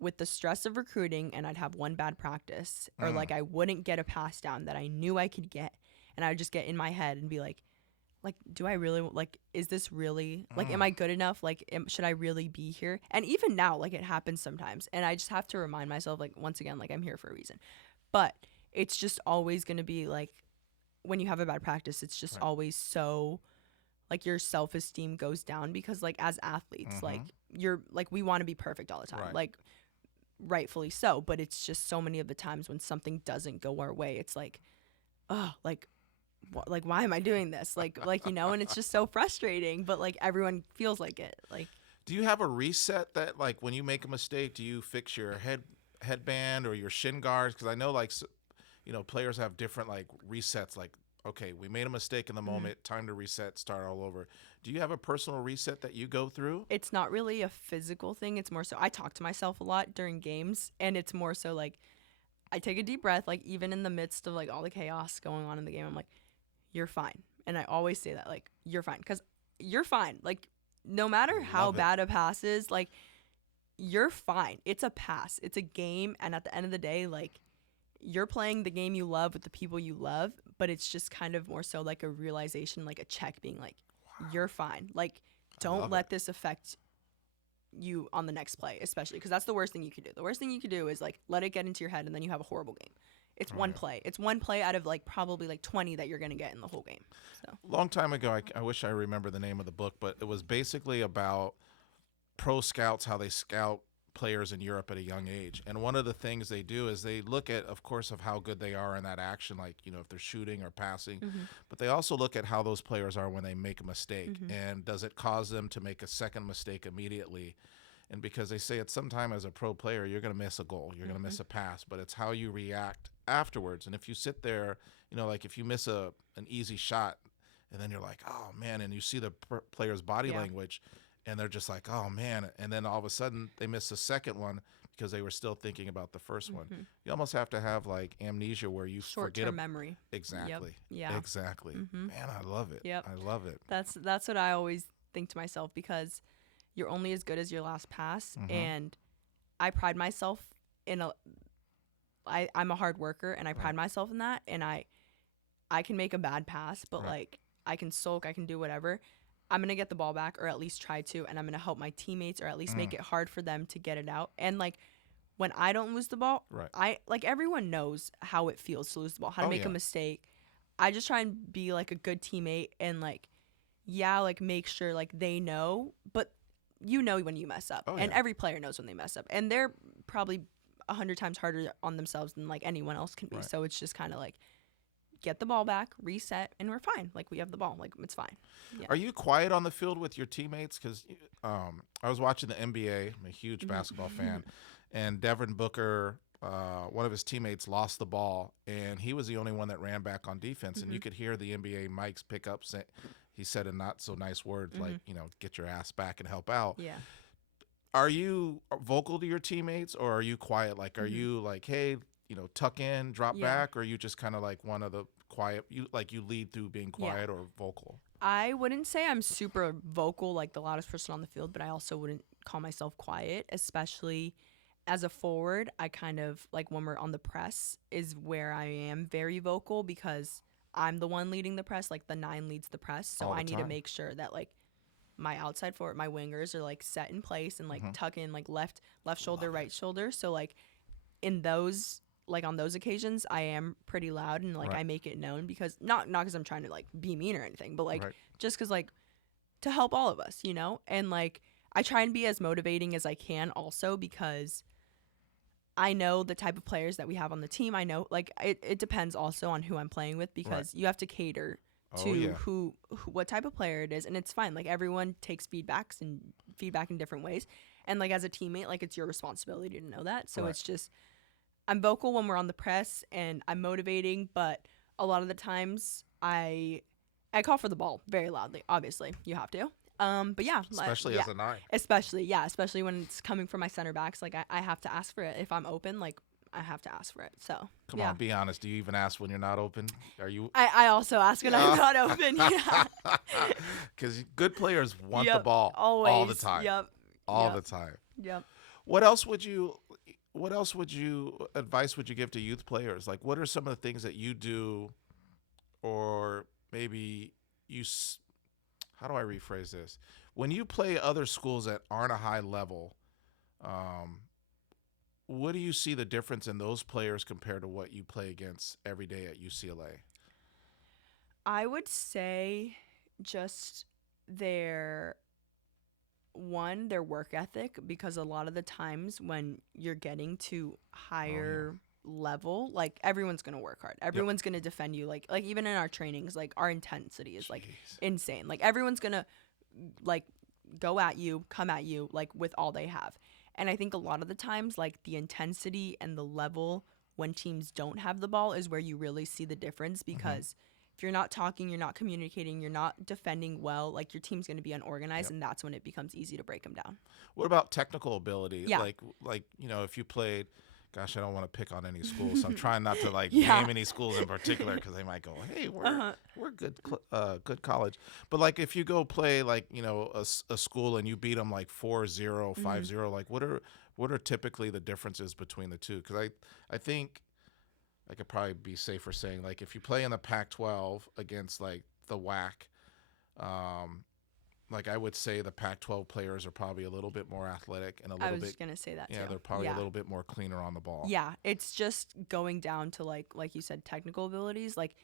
with the stress of recruiting, and I'd have one bad practice or like I wouldn't get a pass down that I knew I could get, and I would just get in my head and be like, do I really, like, is this really, like, am I good enough? Like, should I really be here? And even now, like, it happens sometimes. And I just have to remind myself, like, once again, like, I'm here for a reason. But it's just always going to be, like, when you have a bad practice, it's just always so, like, your self-esteem goes down because, like, as athletes, like, we want to be perfect all the time. Right. Like, rightfully so. But it's just so many of the times when something doesn't go our way, it's like, oh, like, why am I doing this? Like, and it's just so frustrating, but like everyone feels like it. Like, Do you have a reset that, like, when you make a mistake, do you fix your headband or your shin guards? Because I know, like, players have different, like, resets. Like, okay, we made a mistake in the moment, time to reset, start all over. Do you have a personal reset that you go through? it's not really a physical thing. It's more so I talk to myself a lot during games, and it's more so like I take a deep breath, like even in the midst of like all the chaos going on in the game, I'm like, you're fine. And I always say that, like, you're fine, because you're fine. Like, no matter how Love it. bad a pass is, like, you're fine. It's a pass. It's a game. And at the end of the day, like, you're playing the game you love with the people you love, but it's just kind of more so like a realization, like a check being like, you're fine. Like, don't love let it. this affect you on the next play, especially because that's the worst thing you could do. The worst thing you could do is like let it get into your head and then you have a horrible game. It's one play. It's one play out of like probably like 20 that you're going to get in the whole game. So Long time ago, I wish I remember the name of the book, but it was basically about pro scouts, how they scout players in Europe at a young age. And one of the things they do is they look at, of course, of how good they are in that action, like, if they're shooting or passing, but they also look at how those players are when they make a mistake. And does it cause them to make a second mistake immediately? And because they say it's sometime as a pro player, you're going to miss a goal, you're going to miss a pass, but it's how you react afterwards. And if you sit there, like if you miss an easy shot and then you're like, oh man, and you see the player's body language and they're just like, oh man. And then all of a sudden they miss the second one because they were still thinking about the first one. You almost have to have like amnesia where you forget short-term memory. Exactly. Yeah. Exactly. Man, I love it. Yep. I love it. That's what I always think to myself, because you're only as good as your last pass. And I pride myself in I'm a hard worker, and I pride myself in that. And I can make a bad pass, but like I can sulk, I can do whatever. I'm going to get the ball back, or at least try to, and I'm going to help my teammates, or at least make it hard for them to get it out. And like when I don't lose the ball, everyone knows how it feels to lose the ball, how to make a mistake. I just try and be like a good teammate and like make sure like they know, but when you mess up, and every player knows when they mess up, and they're probably 100 times harder on themselves than like anyone else can be. So it's just kind of like get the ball back, reset, and we're fine. Like we have the ball, like it's fine. Yeah. Are you quiet on the field with your teammates? Because I was watching the NBA. I'm a huge basketball fan, and Devin Booker, one of his teammates, lost the ball, and he was the only one that ran back on defense, and you could hear the NBA mics pick up. He said in not so nice words, like, get your ass back and help out. Yeah. Are you vocal to your teammates, or are you quiet? Like, are you like, hey, tuck in, drop back, or are you just kind of like one of the quiet, you lead through being quiet or vocal? I wouldn't say I'm super vocal, like the loudest person on the field, but I also wouldn't call myself quiet, especially as a forward, I kind of like when we're on the press is where I am very vocal because I'm the one leading the press. Like the 9 leads the press, so All the I need to time. make sure that like my outside forward, my wingers are like set in place and like Mhm. tuck in like left shoulder, Love right it. shoulder. So like in those like on those occasions, I am pretty loud and like Right. I make it known because not because I'm trying to like be mean or anything, but like Right. just because like to help all of us, you know, and like I try and be as motivating as I can also because I know the type of players that we have on the team. I know like it depends also on who I'm playing with Right. because you have to cater Oh to yeah. who what type of player it is and it's fine. Like everyone takes feedback in different ways. And like as a teammate, like it's your responsibility to know that. So Right. it's just I'm vocal when we're on the press and I'm motivating, but a lot of the times I call for the ball very loudly. Obviously, you have to. But yeah, Especially yeah, as a 9. especially when it's coming from my center backs. Like I have to ask for it if I'm open. Like I have to ask for it. So Come yeah, on, be honest. Do you even ask when you're not open? Are you? I also ask when I'm not open. Yeah. Because good players want the Yep. ball Always. all the time. Yep. All Yep. the time. Yep. What else would you? What else would you advice would you give to youth players? Like, what are some of the things that you do, or maybe you? How do I rephrase this? When you play other schools that aren't a high level, um, what do you see the difference in those players compared to what you play against every day at UCLA? I would say just their their work ethic because a lot of the times when you're getting to higher level like everyone's going to work hard, everyone's going to defend you, like even in our trainings like our intensity is like Jeez. insane, like everyone's going to like go at you, come at you like with all they have. And I think a lot of the times like the intensity and the level when teams don't have the ball is where you really see the difference because if you're not talking, you're not communicating, you're not defending well, like your team's going to be unorganized Yep. and that's when it becomes easy to break them down. What about technical ability? Yeah. Like if you played, gosh, I don't want to pick on any schools. So I'm trying not to like Yeah. name any schools in particular because they might go, hey, Uh-huh. we're good college. But like if you go play like a school and you beat them like 4-0, 5-0, like what are typically the differences between the two? Because I think I could probably be safer saying like if you play in the Pac-12 against like the WAC, like I would say the Pac-12 players are probably a little bit more athletic and a I little was bit just going to say that yeah, too. they're probably Yeah. a little bit more cleaner on the ball. Yeah, it's just going down to like you said, technical abilities. Like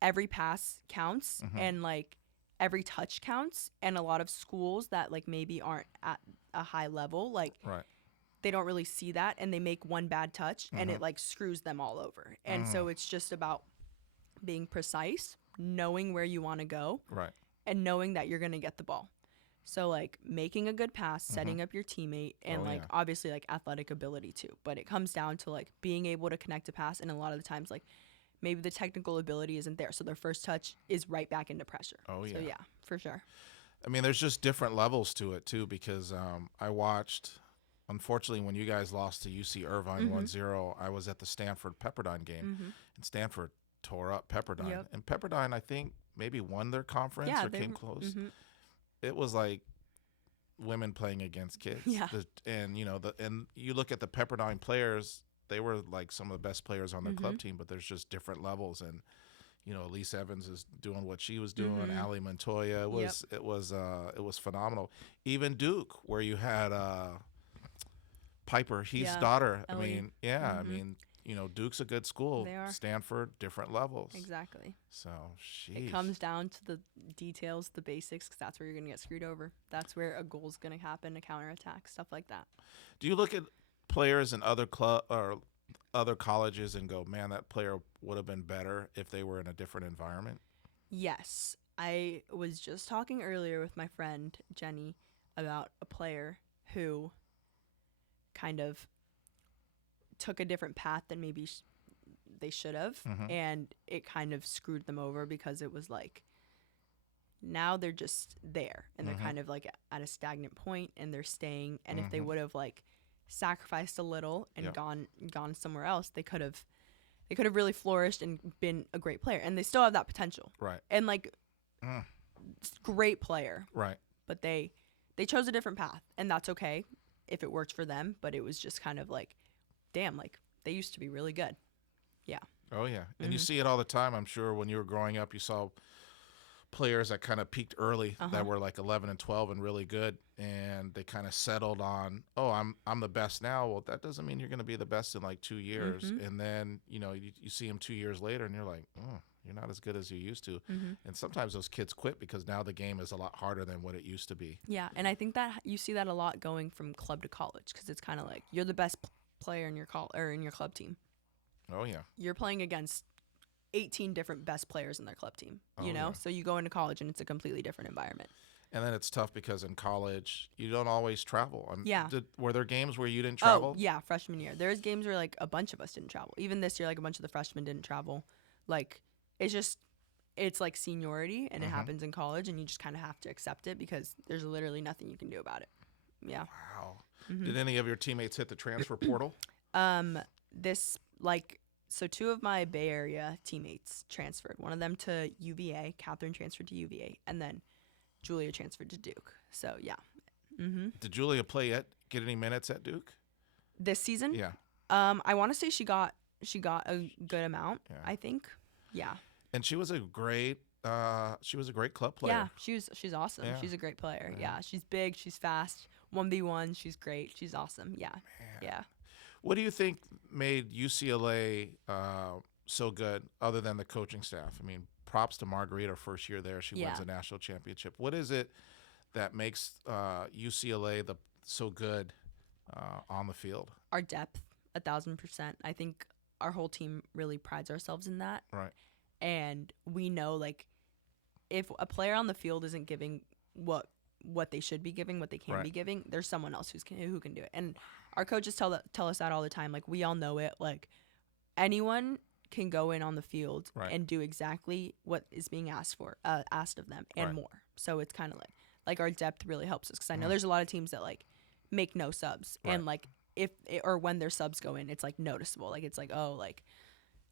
every pass counts and like every touch counts. And a lot of schools that like maybe aren't at a high level, like Right. they don't really see that and they make one bad touch and it like screws them all over. And so it's just about being precise, knowing where you want to go, Right. and knowing that you're going to get the ball. So like making a good pass, setting up your teammate, and Oh, like yeah. obviously like athletic ability too. But it comes down to like being able to connect a pass, and a lot of the times like maybe the technical ability isn't there, so their first touch is right back into pressure. Oh, So yeah. yeah, for sure. I mean, there's just different levels to it too because I watched. Unfortunately, when you guys lost to UC Irvine 1-0, I was at the Stanford Pepperdine game, and Stanford tore up Pepperdine. Yep. And Pepperdine, I think, maybe won their conference Yeah, or they came were- close. It was like women playing against kids. Yeah. And you look at the Pepperdine players, they were like some of the best players on their club team, but there's just different levels. And Elise Evans is doing what she was doing. Ali Montoya it was phenomenal. Even Duke, where you had Piper, Heath's Yeah, daughter. Ellie. I mean, yeah, I mean, Duke's a good school. They are. Stanford, different levels. Exactly. So, It comes down to the details, the basics, because that's where you're going to get screwed over. That's where a goal's going to happen, a counterattack, stuff like that. Do you look at players in other club or other colleges and go, man, that player would have been better if they were in a different environment? Yes. I was just talking earlier with my friend Jenny about a player who kind of took a different path than maybe they should have, and it kind of screwed them over because it was like now they're just there and they're kind of like at a stagnant point and they're staying, and if they would have like sacrificed a little and Yep. gone somewhere else, they could have really flourished and been a great player, and they still have that potential. Right. And like great player, Right. but they chose a different path, and that's okay. if it worked for them, but it was just kind of like, damn, like they used to be really good. Yeah. Oh yeah, and you see it all the time. I'm sure when you were growing up, you saw players that kind of peaked early that were like 11 and 12 and really good, and they kind of settled on, oh, I'm the best now. Well, that doesn't mean you're going to be the best in like 2 years. And then you see them 2 years later, and you're like, oh, you're not as good as you used to. And sometimes those kids quit because now the game is a lot harder than what it used to be. Yeah, and I think that you see that a lot going from club to college because it's kind of like you're the best player in your in your club team. Oh yeah, You're playing against 18 different best players in their club team, you know? yeah. So you go into college and it's a completely different environment. And then it's tough because in college you don't always travel. Yeah. Were there games where you didn't Oh, travel? yeah, freshman year. There's games where like a bunch of us didn't travel. Even this year, like a bunch of the freshmen didn't travel. Like it's like seniority and it happens in college and you just kind of have to accept it because there's literally nothing you can do about it. Yeah. Wow. Did any of your teammates hit the transfer portal? So two of my Bay Area teammates transferred. One of them to UVA. Catherine transferred to UVA, and then Julia transferred to Duke. So yeah. Did Julia get any minutes at Duke? This season? Yeah. I want to say she got a good amount. Yeah. I think. Yeah. And she was a great club player. Yeah. She's awesome. Yeah. She's a great player. Yeah. She's big. She's fast. 1v1. She's great. She's awesome. Yeah. Yeah. What do you think made UCLA so good, other than the coaching staff? I mean, props to Marguerite, her first year there. She wins a national championship. What is it that makes UCLA so good on the field? Our depth, 1,000%. I think our whole team really prides ourselves in that. Right. And we know, like, if a player on the field isn't giving what they should be giving, what they can be giving, there's someone else who can do it. And our coaches tell us that all the time. Like, we all know it. Like, anyone can go in on the field and do exactly what is being asked of them and more. So it's kind of like our depth really helps us because I know there's a lot of teams that like make no subs and like or when their subs go in, it's like noticeable. Like it's like, oh, like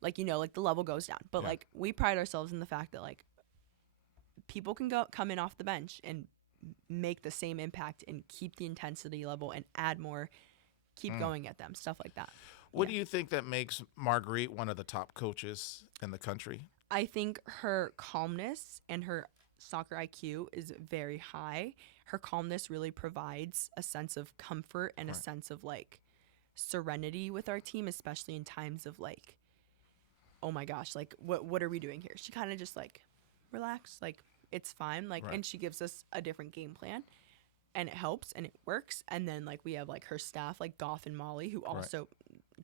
like the level goes down. But like we pride ourselves in the fact that like people can come in off the bench and make the same impact and keep the intensity level and add more, keep going at them, stuff like that. What do you think that makes Marguerite one of the top coaches in the country? I think her calmness and her soccer IQ is very high. Her calmness really provides a sense of comfort and a sense of like serenity with our team, especially in times of like, oh my gosh, like what are we doing here? She kind of just like relax, like it's fine, like and she gives us a different game plan and it helps and it works. And then like we have like her staff like Goff and Molly who also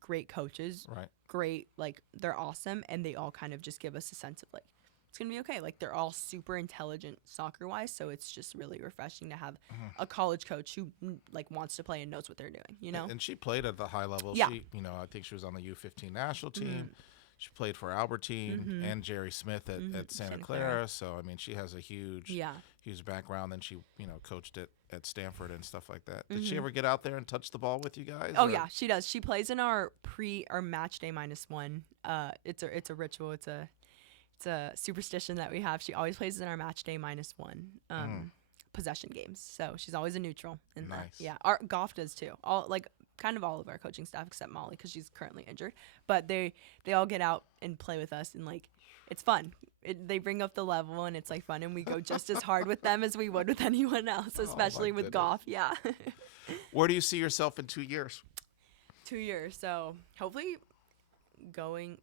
great coaches, great, like they're awesome, and they all kind of just give us a sense of like it's gonna be okay. Like they're all super intelligent soccer wise, so it's just really refreshing to have a college coach who like wants to play and knows what they're doing, you know. And she played at the high level. Yeah. She, I think she was on the U15 national team. She played for Albertine and Jerry Smith at Santa Clara. So I mean, she has a huge background. And she coached at Stanford and stuff like that. Did she ever get out there and touch the ball with you guys? Oh yeah, she does. She plays in our match day -1. It's a ritual. It's a superstition that we have. She always plays in our match day -1 possession games. So she's always a neutral in that. Yeah, our Goff does too. Kind of all of our coaching staff except Molly because she's currently injured. But they all get out and play with us and like it's fun. They bring up the level and it's like fun, and we go just as hard with them as we would with anyone else, especially with Goff. Yeah. Where do you see yourself in 2 years? 2 years. So hopefully going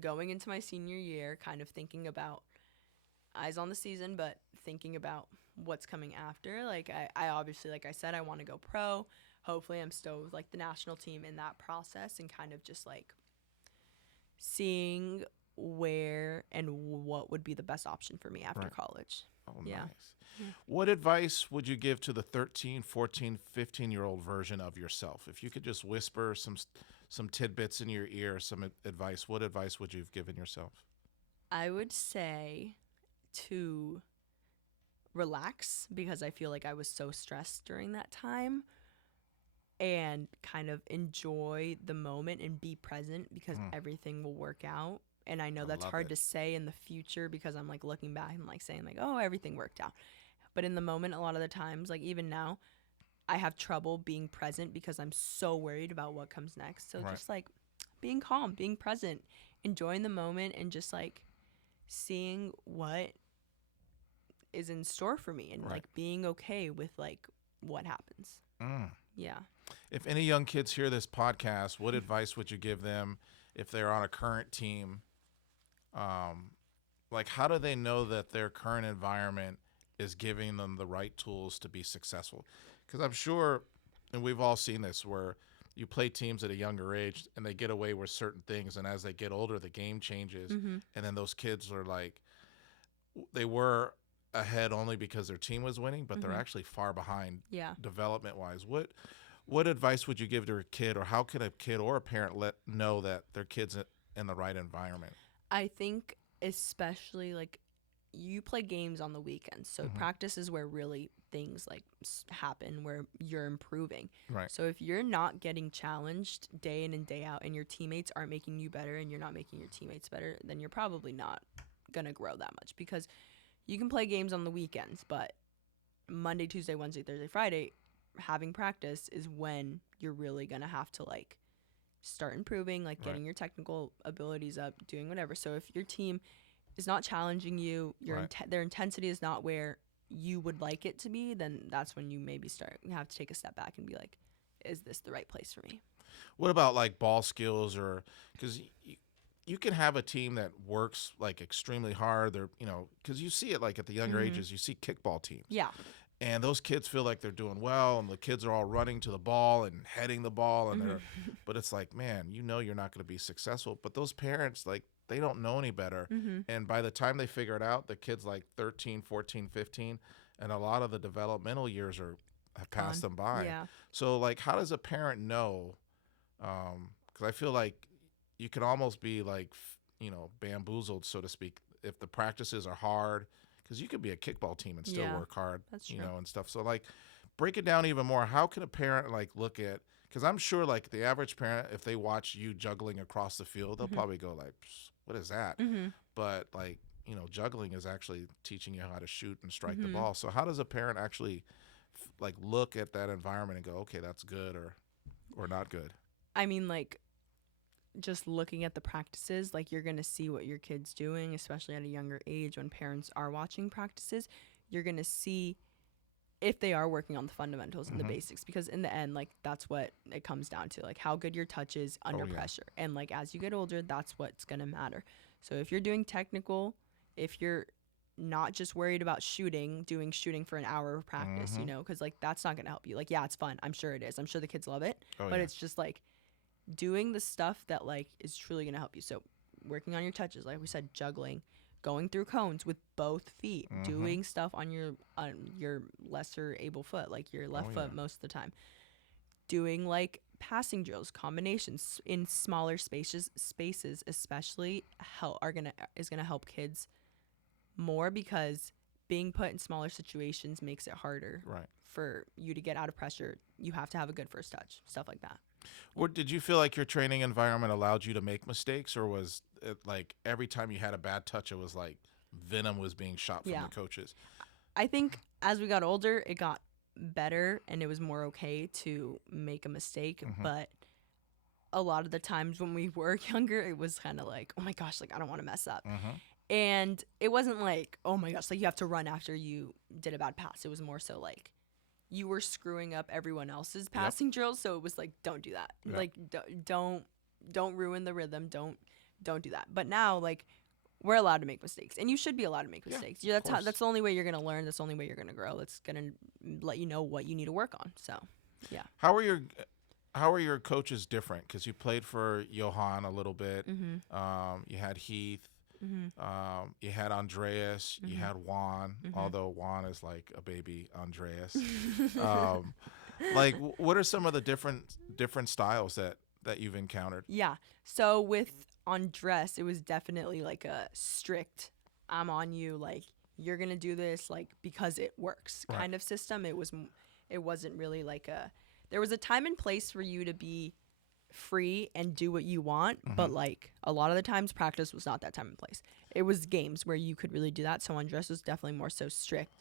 into my senior year, kind of thinking about eyes on the season, but thinking about what's coming after. Like I obviously, like I said, I want to go pro. Hopefully I'm still with like the national team in that process and kind of just like seeing where and what would be the best option for me after college. Oh, nice. What advice would you give to the 13, 14, 15-year-old version of yourself? If you could just whisper some tidbits in your ear, some advice, what advice would you have given yourself? I would say to relax because I feel like I was so stressed during that time, and kind of enjoy the moment and be present because everything will work out. And I know that's hard to say in the future because I'm like looking back and like saying like, oh, everything worked out. But in the moment, a lot of the times, like even now, I have trouble being present because I'm so worried about what comes next. So Right. just like being calm, being present, enjoying the moment, and just like seeing what is in store for me, and Right. like being okay with like what happens. Mm. Yeah. If any young kids hear this podcast, what advice would you give them if they're on a current team? Like, how do they know that their current environment is giving them the right tools to be successful? Because I'm sure, and we've all seen this, where you play teams at a younger age and they get away with certain things, and as they get older, the game changes, Mm-hmm. and then those kids are like, they were ahead only because their team was winning, but they're Mhm. actually far behind Yeah. development wise. What advice would you give to a kid, or how could a kid or a parent let know that their kid's in the right environment? I think especially like you play games on the weekends, so Mhm. practice is where really things like happen, where you're improving. Right. So if you're not getting challenged day in and day out, and your teammates aren't making you better, and you're not making your teammates better, then you're probably not gonna grow that much, because you can play games on the weekends, but Monday, Tuesday, Wednesday, Thursday, Friday, having practice is when you're really gonna have to like start improving, like Right. getting your technical abilities up, doing whatever. So if your team is not challenging you, Right. their intensity is not where you would like it to be, then that's when you maybe you have to take a step back and be like, is this the right place for me? What about like ball skills, or because you can have a team that works like extremely hard. They're, because you see it like at the younger Mhm. ages, you see kickball teams, Yeah. and those kids feel like they're doing well, and the kids are all running to the ball and heading the ball, and they're, but it's like, man, you're not going to be successful. But those parents, like, they don't know any better. Mm-hmm. And by the time they figure it out, the kid's like 13, 14, 15, and a lot of the developmental years have passed them by. Yeah. So, like, how does a parent know? Because I feel like you can almost be like, bamboozled, so to speak, if the practices are hard. Because you could be a kickball team and still Yeah, work hard, that's true. and stuff. So, like, break it down even more. How can a parent like look at? Because I'm sure, like, the average parent, if they watch you juggling across the field, they'll Mhm. probably go like, "Psst, what is that?" Mm-hmm. But like, juggling is actually teaching you how to shoot and strike the Mhm. ball. So how does a parent actually like look at that environment and go, okay, that's good or not good? I mean, like, just looking at the practices, like, you're going to see what your kid's doing, especially at a younger age when parents are watching practices. You're going to see if they are working on the fundamentals and the Mhm. basics, because in the end, like, that's what it comes down to, like how good your touch is under yeah. pressure. And like as you get older, that's what's going to matter. So if you're doing technical, if you're not just worried about doing shooting for an hour of practice, Mhm. because like that's not going to help you. Like, yeah, it's fun. I'm sure it is. I'm sure the kids love it, Oh but yeah. it's just like doing the stuff that like is truly going to help you. So working on your touches, like we said, juggling, going through cones with both feet, Mhm. doing stuff on your lesser able foot, like your left Oh, foot yeah. most of the time, doing like passing drills, combinations in smaller spaces especially is gonna help kids more, because being put in smaller situations makes it harder Right. for you to get out of pressure. You have to have a good first touch, stuff like that. Or did you feel like your training environment allowed you to make mistakes, or was it like every time you had a bad touch, it was like venom was being shot from Yeah. the coaches? I think as we got older, it got better and it was more okay to make a mistake. Mhm. But a lot of the times when we were younger, it was kind of like, oh my gosh, like I don't want to mess up. Mhm. And it wasn't like, oh my gosh, like you have to run after you did a bad pass. It was more so like you were screwing up everyone else's passing drills. So it was like, don't do that. Yep. Like, don't ruin the rhythm. Don't do that. But now, like, we're allowed to make mistakes, and you should be allowed to make Yeah, mistakes. Yeah, course. that's the only way you're gonna learn. That's the only way you're gonna grow. That's gonna let you know what you need to work on. So, How are your coaches different? Because you played for Johan a little bit. You had Heath. You had Andreas. You had Juan. Although Juan is like a baby Andreas. Like, what are some of the different styles that you've encountered? yeah. So with Andres, it was definitely like a strict, I'm on you, like you're gonna do this, like because it works Right. kind of system. It wasn't really like there was a time and place for you to be free and do what you want, but like a lot of the times practice was not that time and place. It was games where you could really do that. So Andres was definitely more so strict.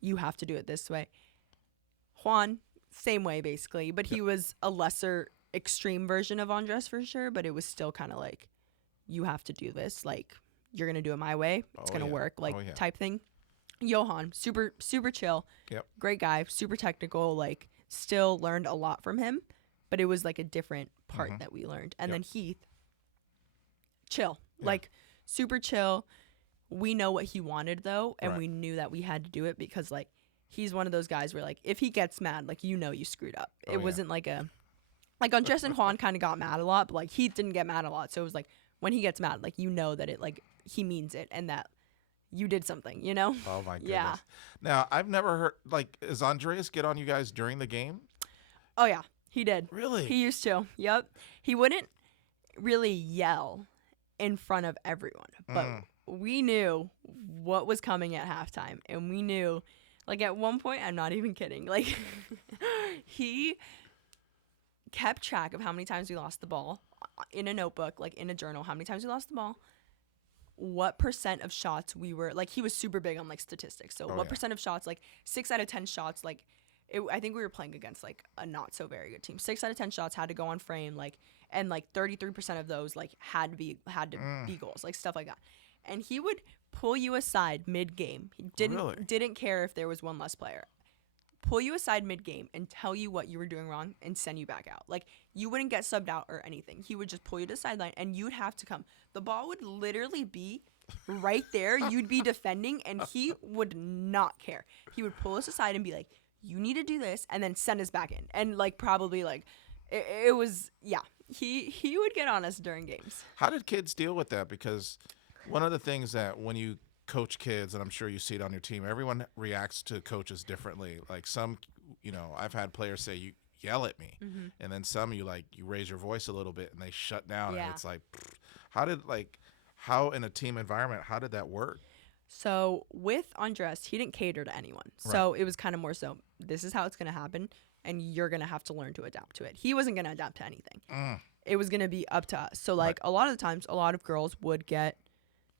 You have to do it this way. Juan, same way basically, but he was a lesser extreme version of Andres for sure, but it was still kind of like, you have to do this, like you're gonna do it my way, it's Oh, gonna yeah. work, like Oh, yeah. type thing. Johan, super chill, Yep. great guy, super technical, like still learned a lot from him, but it was like a different part that we learned. And Yep. then Heath, chill, Yeah. like super chill. We know what he wanted though, and Right. we knew that we had to do it because like he's one of those guys where like if he gets mad, like you know you screwed up. Oh, It yeah. wasn't like a like Andres and Juan kind of got mad a lot, but like Heath didn't get mad a lot. So it was like when he gets mad, like you know that it like he means it and that you did something, you know? Oh my goodness. Yeah. Now I've never heard like, is Andreas get on you guys during the game? Oh yeah, he did. Really? He used to. Yep. He wouldn't really yell in front of everyone, but we knew what was coming at halftime, and we knew, like at one point, I'm not even kidding, like he kept track of how many times we lost the ball in a notebook, like in a journal, how many times we lost the ball, what percent of shots we were, like he was super big on like statistics. So Oh, what yeah. percent of shots, like 6 out of 10 shots, like I think we were playing against like a not so very good team. 6 out of 10 shots had to go on frame, like, and like 33% of those like had to be goals, like stuff like that. And he would pull you aside mid game. He Really? didn't care if there was one less player. Pull you aside mid game and tell you what you were doing wrong and send you back out. Like you wouldn't get subbed out or anything. He would just pull you to the sideline and you'd have to come. The ball would literally be right there. You'd be defending and he would not care. He would pull us aside and be like, you need to do this, and then send us back in. And like probably like it was, yeah. He would get on us during games. How did kids deal with that? Because one of the things that when you coach kids, and I'm sure you see it on your team, everyone reacts to coaches differently. Like some, I've had players say, you yell at me. And then some you raise your voice a little bit and they shut down. Yeah. And it's like, how in a team environment, how did that work? So with Andres, he didn't cater to anyone. So it was kind of more so, this is how it's going to happen, and you're going to have to learn to adapt to it. He wasn't going to adapt to anything. It was going to be up to us. So like a lot of the times, a lot of girls would get,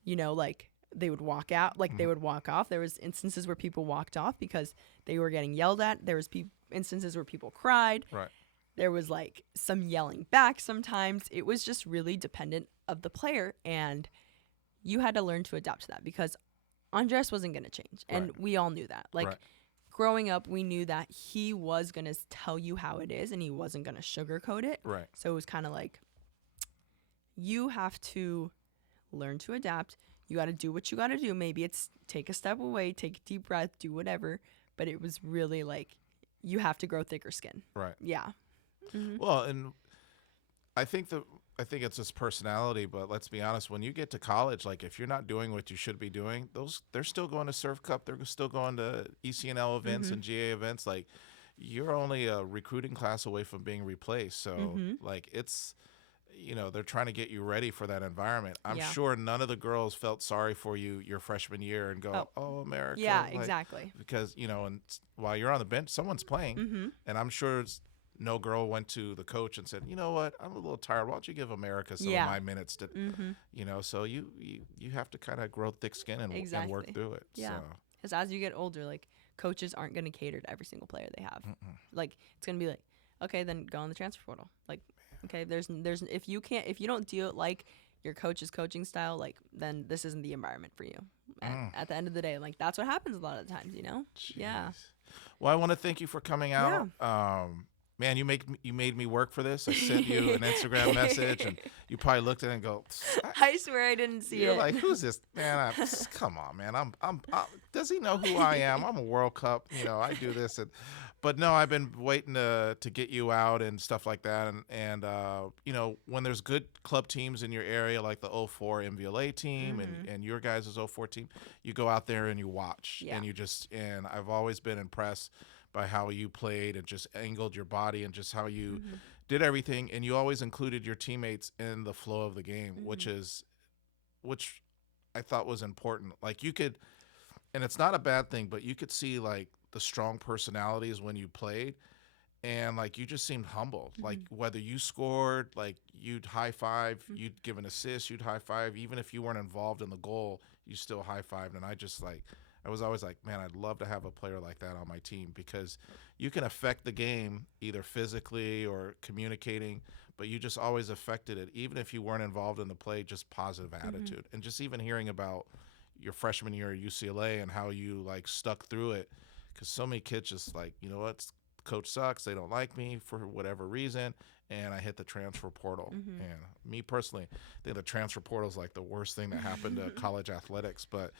like they would walk out, like they would walk off. There was instances where people walked off because they were getting yelled at. There was instances where people cried. Right. There was like some yelling back sometimes. It was just really dependent of the player, and you had to learn to adapt to that because Andres wasn't going to change, and Right. we all knew that. Like Right. growing up, we knew that he was going to tell you how it is, and he wasn't going to sugarcoat it. Right. So it was kind of like, you have to learn to adapt. You got to do what you got to do. Maybe it's take a step away, take a deep breath, do whatever. But it was really like, you have to grow thicker skin. Right. Yeah. Well, and I think it's his personality, but let's be honest, when you get to college, like if you're not doing what you should be doing, they're still going to Surf Cup, they're still going to ECNL events and GA events. Like you're only a recruiting class away from being replaced. So like it's, they're trying to get you ready for that environment. I'm Yeah. sure none of the girls felt sorry for you your freshman year and go, oh America. Yeah, like, exactly. because, and while you're on the bench, someone's playing. And I'm sure no girl went to the coach and said, you know what, I'm a little tired. Why don't you give America some Yeah. of my minutes to, so you have to kind of grow thick skin and work Exactly. through it. Yeah. So, Because as you get older, like coaches aren't going to cater to every single player they have. Like it's going to be like, okay, then go on the transfer portal. Like, okay, there's if you don't do it like your coach's coaching style, like then this isn't the environment for you. And at the end of the day, like that's what happens a lot of the times, Yeah. jeez. Well, I want to thank you for coming out. Man, you made me work for this. I sent you an Instagram message, and you probably looked at it and go, I swear I didn't see you're it. like, who's this man? Come on, man. I'm does he know who I am? I'm a World Cup. I do this, but no, I've been waiting to get you out and stuff like that. And when there's good club teams in your area, like the 04 MVLA team and your guys' 04 team, you go out there and you watch, Yeah. and I've always been impressed by how you played and just angled your body and just how you did everything, and you always included your teammates in the flow of the game, which I thought was important. Like you could, and it's not a bad thing, but you could see like the strong personalities when you played, and like you just seemed humble. Like whether you scored, like you'd high five, you'd give an assist, you'd high five, even if you weren't involved in the goal, you still high fived. And I was always like, man, I'd love to have a player like that on my team because you can affect the game either physically or communicating, but you just always affected it, even if you weren't involved in the play, just positive attitude. And just even hearing about your freshman year at UCLA and how you like stuck through it, because so many kids just like, you know what, coach sucks, they don't like me for whatever reason, and I hit the transfer portal. And me personally, I think the transfer portal is like the worst thing that happened to college athletics, but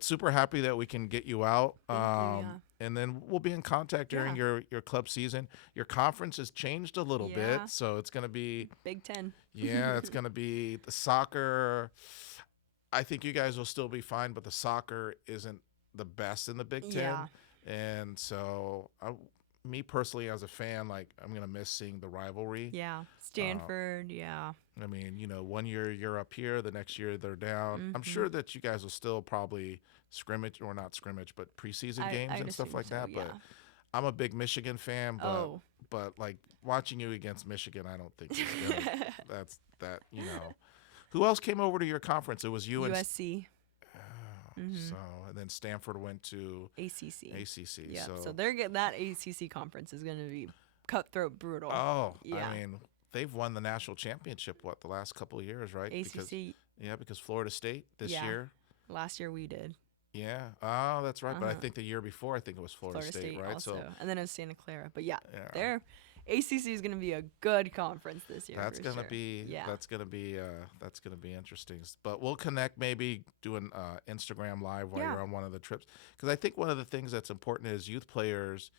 super happy that we can get you out. Thank you, yeah. And then we'll be in contact during your club season. Your conference has changed a little bit, Yeah. so it's going to be, Big Ten. yeah, it's going to be the soccer. I think you guys will still be fine, but the soccer isn't the best in the Big Ten. Yeah. And so me personally as a fan, like I'm going to miss seeing the rivalry. Yeah. Stanford. Yeah. I mean, you know, one year you're up here, the next year they're down. I'm sure that you guys will still probably scrimmage, or not scrimmage, but preseason games I'd and stuff assume like so, that. But yeah. I'm a big Michigan fan, Oh. but like watching you against Michigan, I don't think is good. That's that, you know. Who else came over to your conference? It was you and USC. so, and then Stanford went to ACC. ACC. Yeah. So, So they're that ACC conference is going to be cutthroat, brutal. oh, Yeah. I mean, they've won the national championship the last couple of years, right? ACC. Because Florida State this Yeah. year. Last year we did. Yeah. Oh, that's right. But I Uh-huh. think the year before, I think it was Florida State, right? also. So And then it was Santa Clara. But yeah, yeah, their ACC is going to be a good conference this year. that's for gonna sure. be Yeah. that's gonna be interesting. But we'll connect, maybe doing Instagram live while Yeah. you're on one of the trips, because I think one of the things that's important is youth players,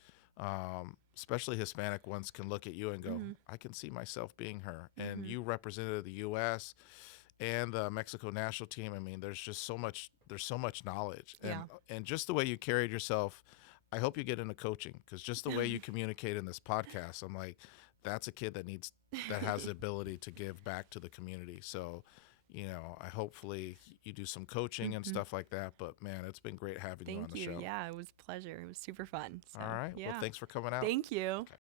especially Hispanic ones, can look at you and go, I can see myself being her. And you represented the U.S. and the Mexico national team. I mean, there's so much knowledge, and just the way you carried yourself. I hope you get into coaching, because just the way you communicate in this podcast, I'm like, that's a kid that has the ability to give back to the community. So, you know, hopefully you do some coaching and stuff like that. But man, it's been great having you on Thank the you. show. Yeah, it was a pleasure. It was super fun. So, All right. Yeah. Well, thanks for coming out. Thank you.